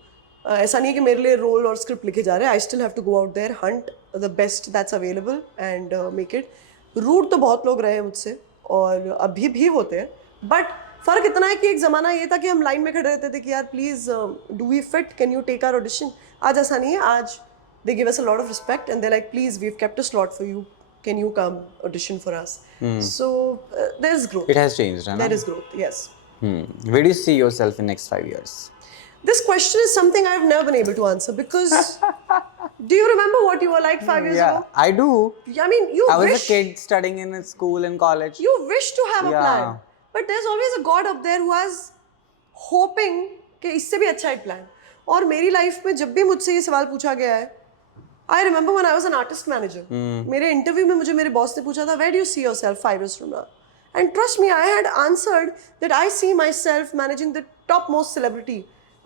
ऐसा नहीं है कि मेरे लिए रोल और स्क्रिप्ट लिखे जा रहे हैं. I still have to go out there, hunt the best that's available and make it. Route तो बहुत लोग रहे हैं मुझसे, और अभी भी होते हैं. बट फ़र्क इतना है कि एक ज़माना ये था कि हम लाइन में खड़े रहते थे कि यार please do we fit, can you take our audition. आज ऐसा नहीं है. आज they give us a lot of respect and they like please we have kept a slot for you, can you come audition for us? So there is growth. It has changed, right? There is growth, yes. Where do you see yourself in next 5 years? This question is something I've never been able to answer, because do you remember what you were like 5 years ago? I do. I mean, you I was wish a kid studying in a school and college. you wish to have a Yeah. plan, but there's always a God up there who has hoping कि इससे भी अच्छा एक plan. और मेरी लाइफ में जब भी मुझसे ये सवाल पूछा गया है, I remember when I was an artist manager. मेरे इंटरव्यू में मुझे मेरे बॉस ने पूछा था, where do you see yourself 5 years from now? And trust me, I had answered that I see myself managing the topmost celebrity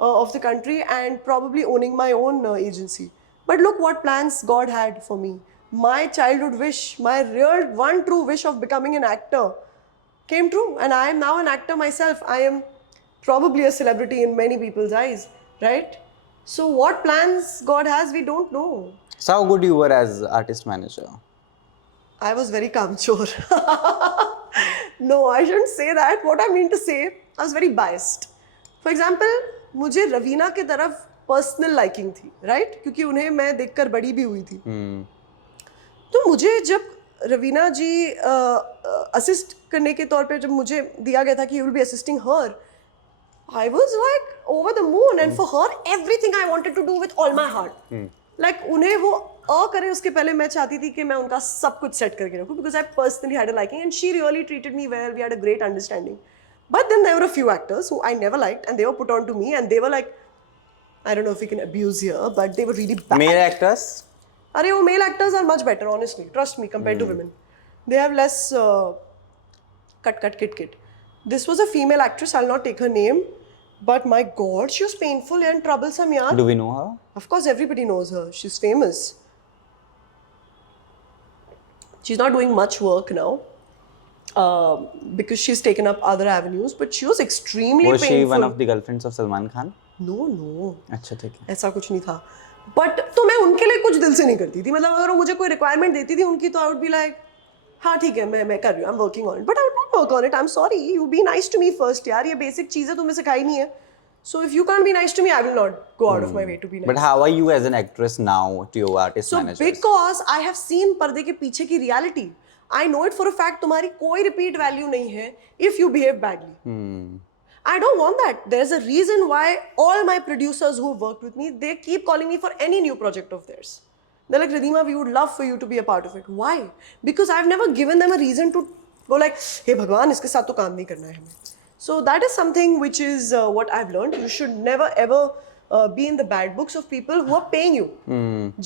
of the country and probably owning my own agency. But look what plans God had for me. My childhood wish, my real one true wish of becoming an actor came true, and I am now an actor myself. I am probably a celebrity in many people's eyes, right? So what plans God has, we don't know. So how good you were as artist manager? I was very kamchor. No, I shouldn't say that. What I mean to say, I was very biased. For example, मुझे रवीना के तरफ पर्सनल लाइकिंग थी, राइट, क्योंकि उन्हें मैं देखकर बड़ी भी हुई थी. तो मुझे जब रवीना जी असिस्ट करने के तौर पे जब मुझे दिया गया था कि you will B assisting her, I was like over the moon, and for her everything I wanted to do with all my heart. Like उन्हें वो करे उसके पहले मैं चाहती थी कि मैं उनका सब कुछ सेट करके रखूं, because I personally had a liking and she really treated me well. We had a great understanding. But then there were a few actors who I never liked and they were put on to me, and they were like, I don't know if we can abuse here, but they were really bad. Male actors? अरे वो male actors are much better, honestly. Trust me, compared to women. They have less kit. This was a female actress. I'll not take her name. But my God, she was painful and troublesome, yaar. Do we know her? Of course, everybody knows her. She's famous. She's not doing much work now because she's taken up other avenues. But she was extremely Was painful. she one of the girlfriends of Salman Khan? No. अच्छा ठीक है. ऐसा कुछ नहीं था. But तो मैं उनके लिए कुछ दिल से नहीं करती थी. मतलब अगर वो मुझे कोई requirement देती थी उनकी, तो I would be like, हाँ ठीक है, मैं कर रही हूँ, I'm working on it. But I would not work on it. I'm sorry. You be nice to me first, यार. ये basic चीज़ें तुम्हें सिखाई नहीं है. So if you can't be nice to me, I will not go out of my way to be nice. But how are you as an actress now to your artist So managers? because I have seen पर्दे के पीछे की reality, I know it for a fact. तुम्हारी कोई repeat value नहीं है if you behave badly. I don't want that. There's a reason why all my producers who have worked with me, they keep calling me for any new project of theirs. They're like, Ridhima, we would love for you to be a part of it. Why? Because I've never given them a reason to go like, hey Bhagwan, इसके साथ तो काम नहीं करना है हमें. So that is something which is what I've learned. You should never ever be in the bad books of people who are paying you.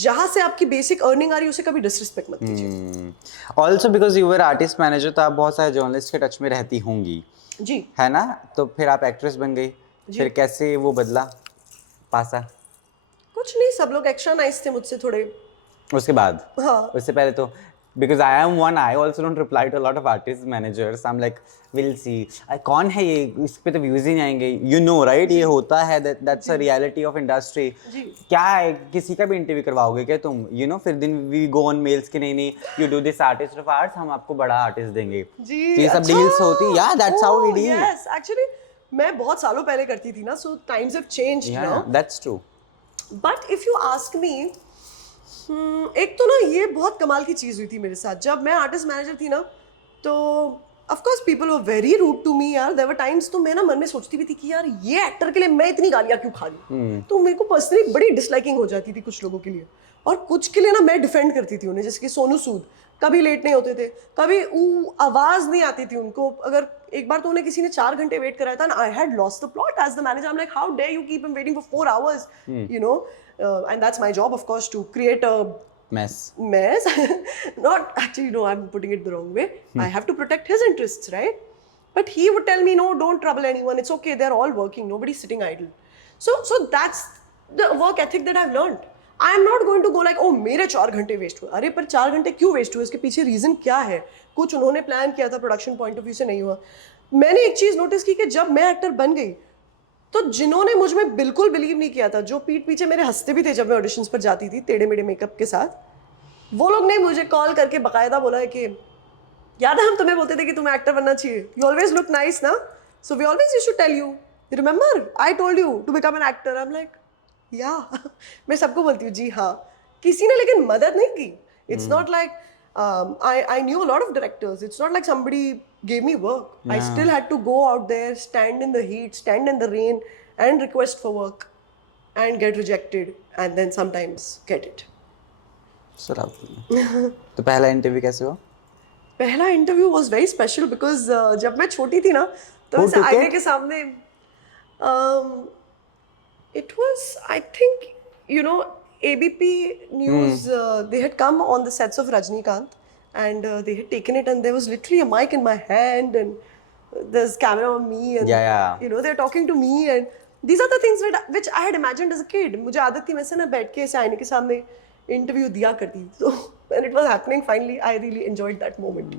जहाँ से आपकी basic earning आ रही है उसे कभी disrespect मत कीजिए. Also because you were artist manager, तो आप बहुत सारे जर्नलिस्ट के टच में रहती होंगी, जी. है ना? तो फिर आप एक्ट्रेस बन गई, फिर कैसे वो बदला पासा? कुछ नहीं, सब लोग एक्स्ट्रा नाइस थे मुझसे थोड़े. उसके बाद? हाँ. उससे पहले तो because I am one, I also don't reply to lot of artist managers. I am like will see कौन है ये, इस पे तो व्यूज ही नहीं आएंगे. यू नो राइट, ये होता है, that's a reality of industry. क्या है, किसी का भी इंटरव्यू करवाओगे क्या तुम? यू नो, फिर दिन वी गो ऑन मेल्स कि नहीं you do this artist of arts, हम आपको बड़ा आर्टिस्ट देंगे. जी. ये सब डील्स होती, या that's how we deal. Yes, actually मैं बहुत सालों पहले करती थी ना, so times have changed now. That's true. But if you ask me, एक तो ना ये बहुत कमाल की चीज़ हुई थी मेरे साथ. जब मैं आर्टिस्ट मैनेजर थी ना, तो of course people were very rude to me यार. देयर वर टाइम्स तो मैं ना मन में सोचती भी थी कि यार ये एक्टर के लिए मैं इतनी गालियाँ क्यों खा रही. तो मेरे को पर्सनली बड़ी डिसलाइकिंग हो जाती थी कुछ लोगों के लिए, और कुछ के लिए ना मैं डिफेंड करती थी उन्हें. जैसे कि सोनू सूद कभी लेट नहीं होते थे, कभी आवाज़ नहीं आती थी उनको. अगर एक बार तो उन्हें किसी ने 4 घंटे वेट कराया था, I had lost the plot as the manager. I am like, how dare you keep him waiting for 4 hours, you know. And that's my job, of course, to create a mess. Not actually, no, I'm putting it the wrong way. I have to protect his interests, right? But he would tell me, no, don't trouble anyone, it's okay, they're all working, nobody's sitting idle. So that's the work ethic that I've learned. I am not going to go like, oh मेरे 4 घंटे वेस्ट हुए. अरे पर 4 घंटे क्यों वेस्ट हुए, इसके पीछे रीज़न क्या है? कुछ उन्होंने प्लान किया था, प्रोडक्शन पॉइंट ऑफ व्यू से नहीं हुआ. मैंने एक चीज़ नोटिस की कि जब मैं एक्टर बन गई, तो जिन्होंने मुझ में बिल्कुल बिलीव नहीं किया था, जो पीठ पीछे मेरे हंसते भी थे जब मैं ऑडिशंस पर जाती थी टेढ़े मेढ़े मेकअप के साथ, वो लोग ने मुझे कॉल करके बाकायदा बोला है कि याद है हम तुम्हें बोलते थे कि तुम्हें एक्टर बनना चाहिए, यू ऑलवेज लुक नाइस ना, so we always used to tell you, you remember I told you to become an actor. I am like yeah मैं सबको बोलती हूँ जी हाँ. किसी ने लेकिन मदद नहीं की. It's not like I knew a lot of directors. It's not like somebody gave me work. I still had to go out there, stand in the heat, stand in the rain, and request for work, and get rejected, and then sometimes get it. So तो पहला इंटरव्यू कैसे हुआ? पहला interview was very special because जब मैं छोटी थी ना, तो ऐसे आईने के सामने it was, I think, you know, ABP News, they had come on the sets of Rajnikant, and they had taken it, and there was literally a mic in my hand, and there's camera on me, and you know, they're talking to me, and these are the things which I had imagined as a kid. मुझे आदत थी मैं से ना बैठ के ऐसे आईने के सामने इंटरव्यू दिया करती. So when it was happening, finally, I really enjoyed that moment.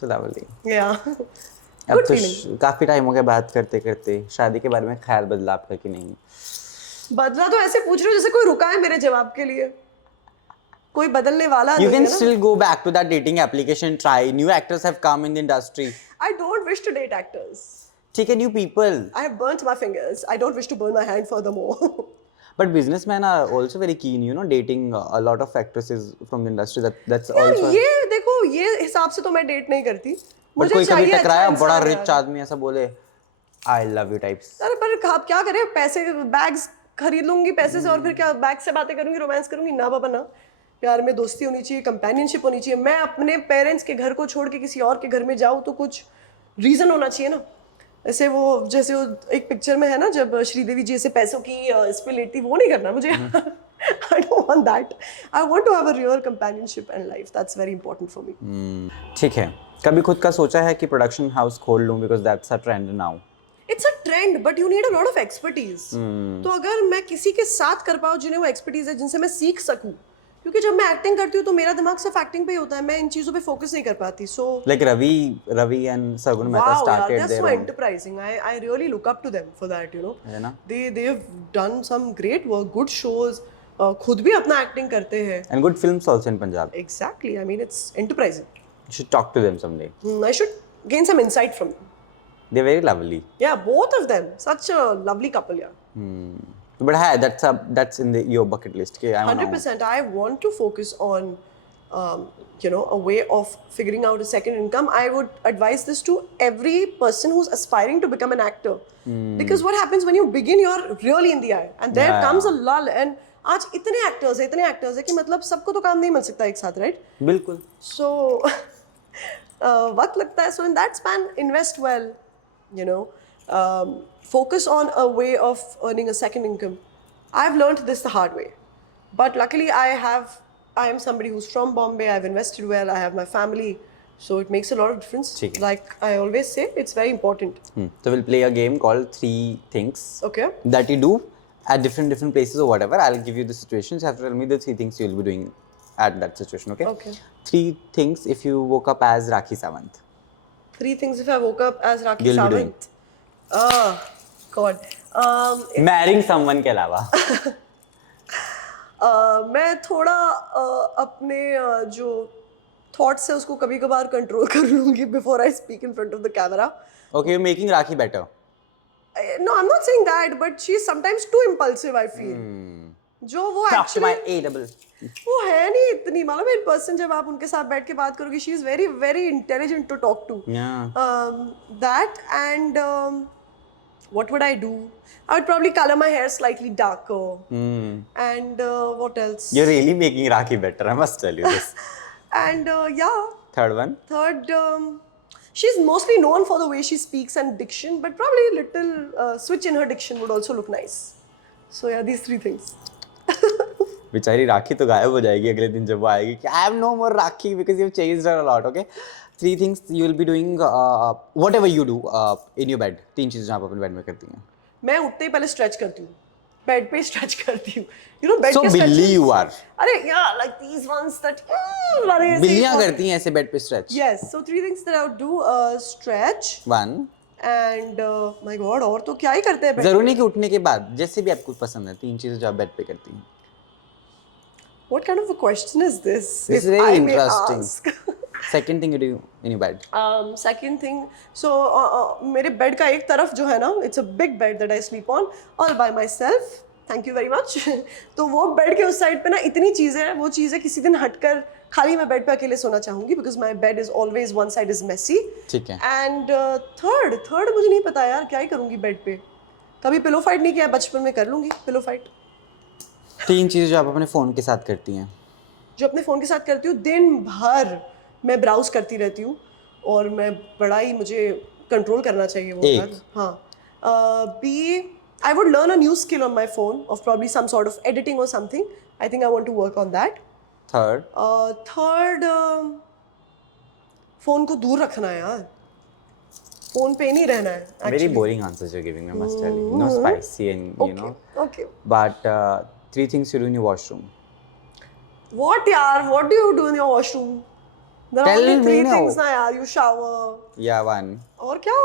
So lovely. Yeah. अब तो काफी टाइम हो गया बात करते करते. शादी के बारे में ख्याल बदला आपका कि नहीं? बदला तो ऐसे पूछ रहे हो जैसे कोई रुका है मेरे जवाब के लिए. कोई बदलने वाला नहीं है ना. You can still go back to that dating application, try. New actors have come in the industry. I don't wish to date actors. ठीक है, new people. I have burnt my fingers. I don't wish to burn my hand furthermore. But businessmen are also very keen, you know, dating a lot of actresses from the industry. That's यार also. ये देखो, ये हिसाब से तो मैं डेट नहीं करती. But कोई कभी टकराया बड़ा रिच आदमी ऐसा बोले I love you types. अरे पर आप क्या करें, पैसे बैग्स खरीद लूंगी पैसे से, और फिर क्या बैग से बातें करूंगी, रोमांस करूंगी? ना बाबा ना. प्यार में दोस्ती होनी चाहिए, कंपेनियनशिप होनी चाहिए. मैं अपने पेरेंट्स के घर को छोड़ के किसी और के घर में जाऊँ तो कुछ रीज़न होना चाहिए ना. ऐसे वो जैसे वो एक पिक्चर में है ना, जब श्रीदेवी जी ऐसे पैसों की इस पे लेती, वो नहीं करना मुझे. I don't want that. I want to have a real companionship and life. That's very important for me. ठीक है. कभी खुद का सोचा है कि प्रोडक्शन हाउस खोल लूं because that's a trend now? It's a trend, but you need a lot of expertise. तो अगर मैं किसी के साथ कर पाऊँ जिन्हें वो expertise है, जिनसे मैं सीख सकूँ, क्योंकि जब मैं एक्टिंग करती हूँ तो मेरा दिमाग सिर्फ एक्टिंग पे ही होता है, मैं इन चीज़ों पे फोकस नहीं कर पाती. So like Ravi and Sargun Mehta wow, started yeah, they're their so own. enterprising. I really look up to them for that, you know. है ना? They have done some great work, good shows. खुद भी अपना एक्टिंग करते हैं. And good films also in Punjab. Exactly. I mean, it's enterprising. You should talk to them someday. I should gain some insight from them. They're very lovely. Yeah, both of them. Such a lovely couple, yeah. But hey, that's in your bucket list. Okay, 100%. I want to focus on, you know, a way of figuring out a second income. I would advise this to every person who's aspiring to become an actor. Because what happens when you begin, you're really in the eye. And there comes a lull. And आज इतने एक्टर्स है कि मतलब सबको तो काम नहीं मिल सकता एक साथ, राइट? बिल्कुल. So वक्त लगता है. So in that span, invest well, you know. Focus on a way of earning a second income. I've learned this the hard way, but luckily I am somebody who's from Bombay. I've invested well. I have my family, so it makes a lot of difference. ठीक है. Like I always say, it's very important. So we'll play a game called Three Things Okay. that you do at different places or whatever. I'll give you the situations. You have to tell me the three things you'll be doing at that situation. Okay. Okay. Three things if you woke up as Rakhi Sawant. 3 things if I woke up as Rakhi You'll be doing. Sawant. Ah, God. Marrying someone के अलावा. मैं थोड़ा अपने जो थॉट्स है उसको कभी कभार कंट्रोल कर लूंगी before I speak in front of the camera. Okay, you're making Rakhi better. No, I'm not saying that, but she is sometimes too impulsive, I feel. जो वो Talk to my actually A-double. वो है नहीं इतनी, मालूम है, इन पर्सन जब आप उनके साथ बैठ के बात करोगे, she is very very intelligent to talk to. Yeah. That and what would I do? I would probably color my hair slightly darker. And what else? You're really making Rakhi better. I must tell you this. And yeah. Third one. Third, she's mostly known for the way she speaks and diction, but probably a little switch in her diction would also look nice. So yeah, these 3 things. बेचारी राखी तो गायब हो जाएगी अगले दिन जब वो आएगी कि I am no more Rakhi because you changed her a lot. Okay. 3 things you will be doing whatever you do in your bed. 3 चीजें जो आप अपने बेड में करती हैं. मैं उठते ही पहले स्ट्रेच करती हूँ, बेड पे स्ट्रेच करती हूँ. यू नो बेड So के बिल्ली you are. अरे या लाइक दीस वंस दैट बिल्लियां करती हैं ऐसे बेड पे stretch. Yes. So 3 things that I would do. Stretch 1. And my God, और तो क्या ही करते हैं. जरूरी नहीं कि उठने के बाद, जैसे भी आपको पसंद है 3 चीजें जो आप बेड पे करती हैं. What kind of a question is this? This is if very I may interesting. ask? Second thing you do in your bed. Second thing, so मेरे बेड का एक तरफ जो है ना, it's a big bed that I sleep on all by myself. Thank you very much. तो वो बेड के उस साइड पे ना इतनी चीज़ें हैं, वो चीज़ें किसी दिन हटकर खाली मैं बेड पे अकेले सोना चाहूँगी because my bed is always one side is messy. ठीक है. And third मुझे नहीं पता यार क्या ही करूँगी बेड पे. कभी पिलो फाइट नहीं किया, बचपन में कर लूँगी पिलो फाइट. 3 चीजें जो आप अपने फोन के साथ करती हैं. जो अपने फ़ोन के साथ करती हूँ, दिन भर मैं ब्राउज करती रहती हूँ और मैं बड़ा ही, मुझे कंट्रोल करना चाहिए वो. एक. हाँ. B, I would learn a new skill on my phone of probably some sort of editing और something. I think I want to work on that. Third. Phone को दूर रखना है यार, फ़ोन पे नहीं रहना है. Very boring answers you're giving me, I must tell you. No spicy and you know. Okay. But 3 things you do in your washroom. What यार? What do you do in your washroom? There are Tell only me 3 now. things ना यार. You shower. Yeah, 1. और क्या?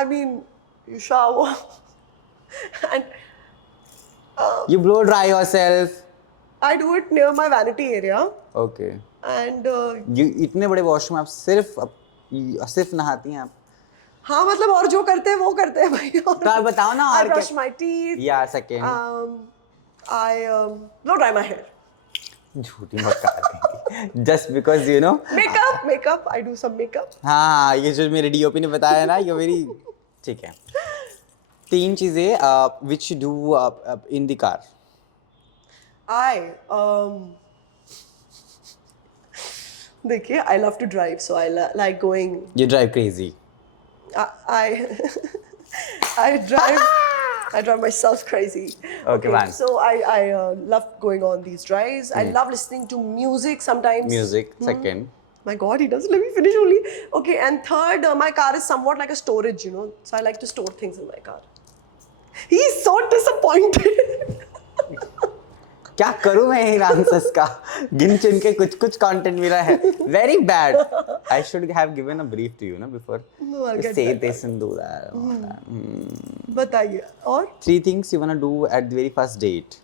I mean, you shower. And You blow dry yourself. I do it near my vanity area. Okay. And You इतने बड़े वॉशरूम आप सिर्फ नहाती हैं आप. हाँ मतलब और जो करते हैं वो करते हैं भाई. तो आप बताओ ना I और brush क्या. my teeth. Yeah, second. I blow dry my hair. झूठी मत कर. Just because you know. Makeup. I do some makeup. हाँ, ये जो मेरे डीओपी ने बताया ना, ये मेरी. ठीक है. 3 चीजें which you do in the car. देखिए, I love to drive, so I like going. You drive crazy. I drive myself crazy. Okay, man. So I love going on these drives. I love listening to music sometimes. Music. Second. My God, he doesn't let me finish only. Okay, and third, my car is somewhat like a storage, you know. So I like to store things in my car. He's so disappointed. क्या करूं मैं इन आंसर्स का. गिन चुन के कुछ कंटेंट मिला है. Very bad. I should have given a brief to you, na, before. No, I'll get Say that. this and do that. बताइए. और? 3 things you wanna do at the very first date.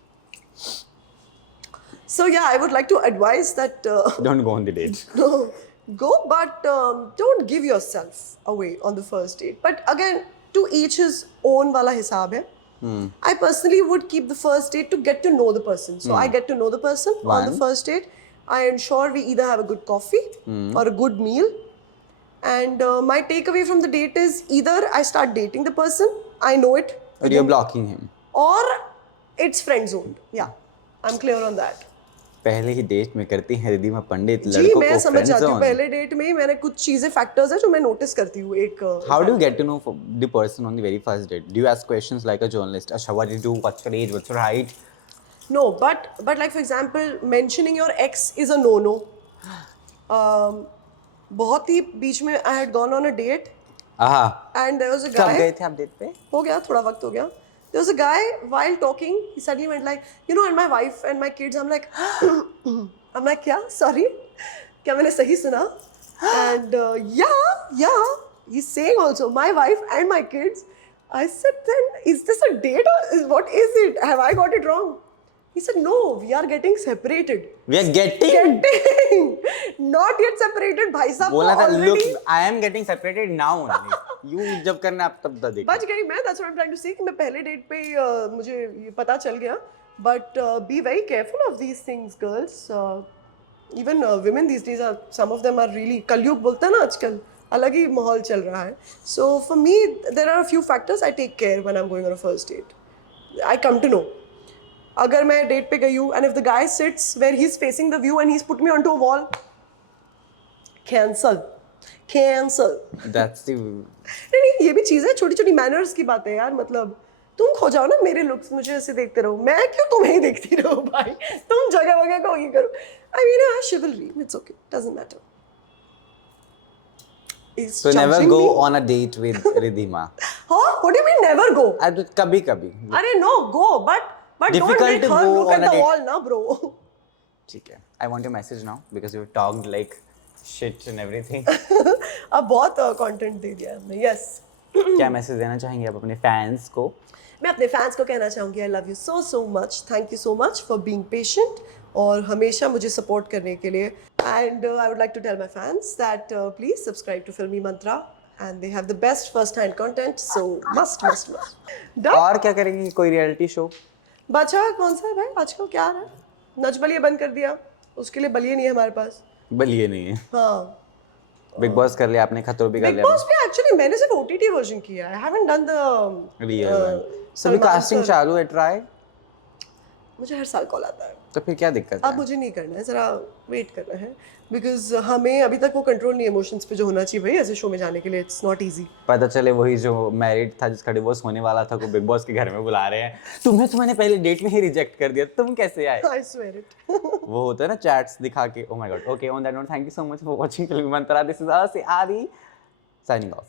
So yeah, I would like to advise that Don't go on the date. go, but don't give yourself away on the first date. But again, to each his own wala hisab hai. I personally would keep the first date to get to know the person. So I get to know the person on the first date. I ensure we either have a good coffee or a good meal. And my takeaway from the date is either I start dating the person, I know it. Or you're blocking him. Or it's friend zoned. Yeah. I'm clear on that. पहले ही डेट में करती है रिद्धिमा पंडित जी लड़कों मैं को समझ फ्रेंड जाती हूँ, जोन। पहले डेट में ही मैंने कुछ चीजें फैक्टर्स है जो मैं नोटिस करती हूँ एक How do you get to know the person on the very first date? Do you ask questions like a journalist? Asha, what do you do? What's your age? What's your height? No, but like for example, mentioning your ex is a no-no. बहुत ही बीच में I had gone on a date आहा, and there was a कब guy. गए थे आप डेट पे? हो गया थोड़ा वक्त हो गया. There was a guy while talking, he suddenly went like, you know, and my wife and my kids. I'm like, I'm like क्या? Sorry, क्या मैंने सही सुना? And yeah, he's saying also my wife and my kids. I said, then is this a date or what is it? Have I got it wrong? He said, no, we are getting separated. We are getting. Not yet separated, भाई साहब बोला था already. look, I am getting separated now only. You जब करना आप तब देखो. बच गई मैं, that's what I'm trying to say कि मैं पहले डेट पे ही, मुझे ये पता चल गया. But be very careful of these things, girls. Even women these days are, some of them are really, कलयुग बोलता है ना आजकल, अलग ही माहौल चल रहा है. So for me, there are a few factors I take care when I'm going on a first date. I come to know. अगर मैं डेट पे गई हूँ and if the guy sits where he's facing the view and he's put me onto a wall, cancel. That's the. नहीं ये भी चीज़ है, छोटी छोटी मैनर्स की बात है यार. मतलब तुम खो जाओ ना मेरे लुक्स, मुझे ऐसे देखते रहो, मैं क्यों तुम्हें ही देखती रहूं भाई. तुम जगह वगह को ये करो. I mean chivalry, it's okay, doesn't matter. Is So never judging go me? on a date with Riddhima. Huh? What do you mean never go? कभी कभी. अरे no, go, but don't Difficult make to her go look on at a the date. wall ना bro. ठीक है. I want your message now because you talked like shit and everything. अब बहुत कंटेंट दे दिया हमने. Yes. क्या मैसेज देना चाहेंगे आप अपने फैंस को? मैं अपने फैंस को कहना चाहूँगी I love you so much. Thank you so much for being patient और हमेशा मुझे सपोर्ट करने के लिए. And I would like to tell my fans that please subscribe to Filmy Mantra and they have the best first hand content, so must. और क्या करेंगे? कोई रियलिटी शो? बचा कौन सा है भाई आजकल, क्या आ रहा है? नच बलिए बंद कर दिया, उसके लिए बलिए नहीं है हमारे पास. बलिए नहीं है. हाँ, बिग बॉस कर लिया आपने, खतरों भी कर बिग लिया बॉस भी एक्चुअली मैंने सिर्फ ओटीटी वर्जन किया है. I haven't done the real. सभी कास्टिंग चालू है, ट्राई. मुझे हर साल कॉल आता है. तो फिर क्या दिक्कत अब है? मुझे नहीं करना है, ज़रा वेट करना है. बिकॉज हमें अभी तक वो कंट्रोल नहीं इमोशंस पे जो होना चाहिए भाई ऐसे शो में जाने के लिए. It's not easy. पता चले वही जो मैरिड था जिसका डिवोर्स होने वाला था को बिग बॉस के घर में बुला रहे हैं. तुम्हें तो मैंने पहले डेट में ही रिजेक्ट कर दिया, तुम कैसे आए? I swear it. वो होता है ना चैट्स दिखा के. Oh my God. Okay, on that note, thank you so much for watching फिल्मी मंत्रा. दिस इज आर से आदि साइनिंग ऑफ.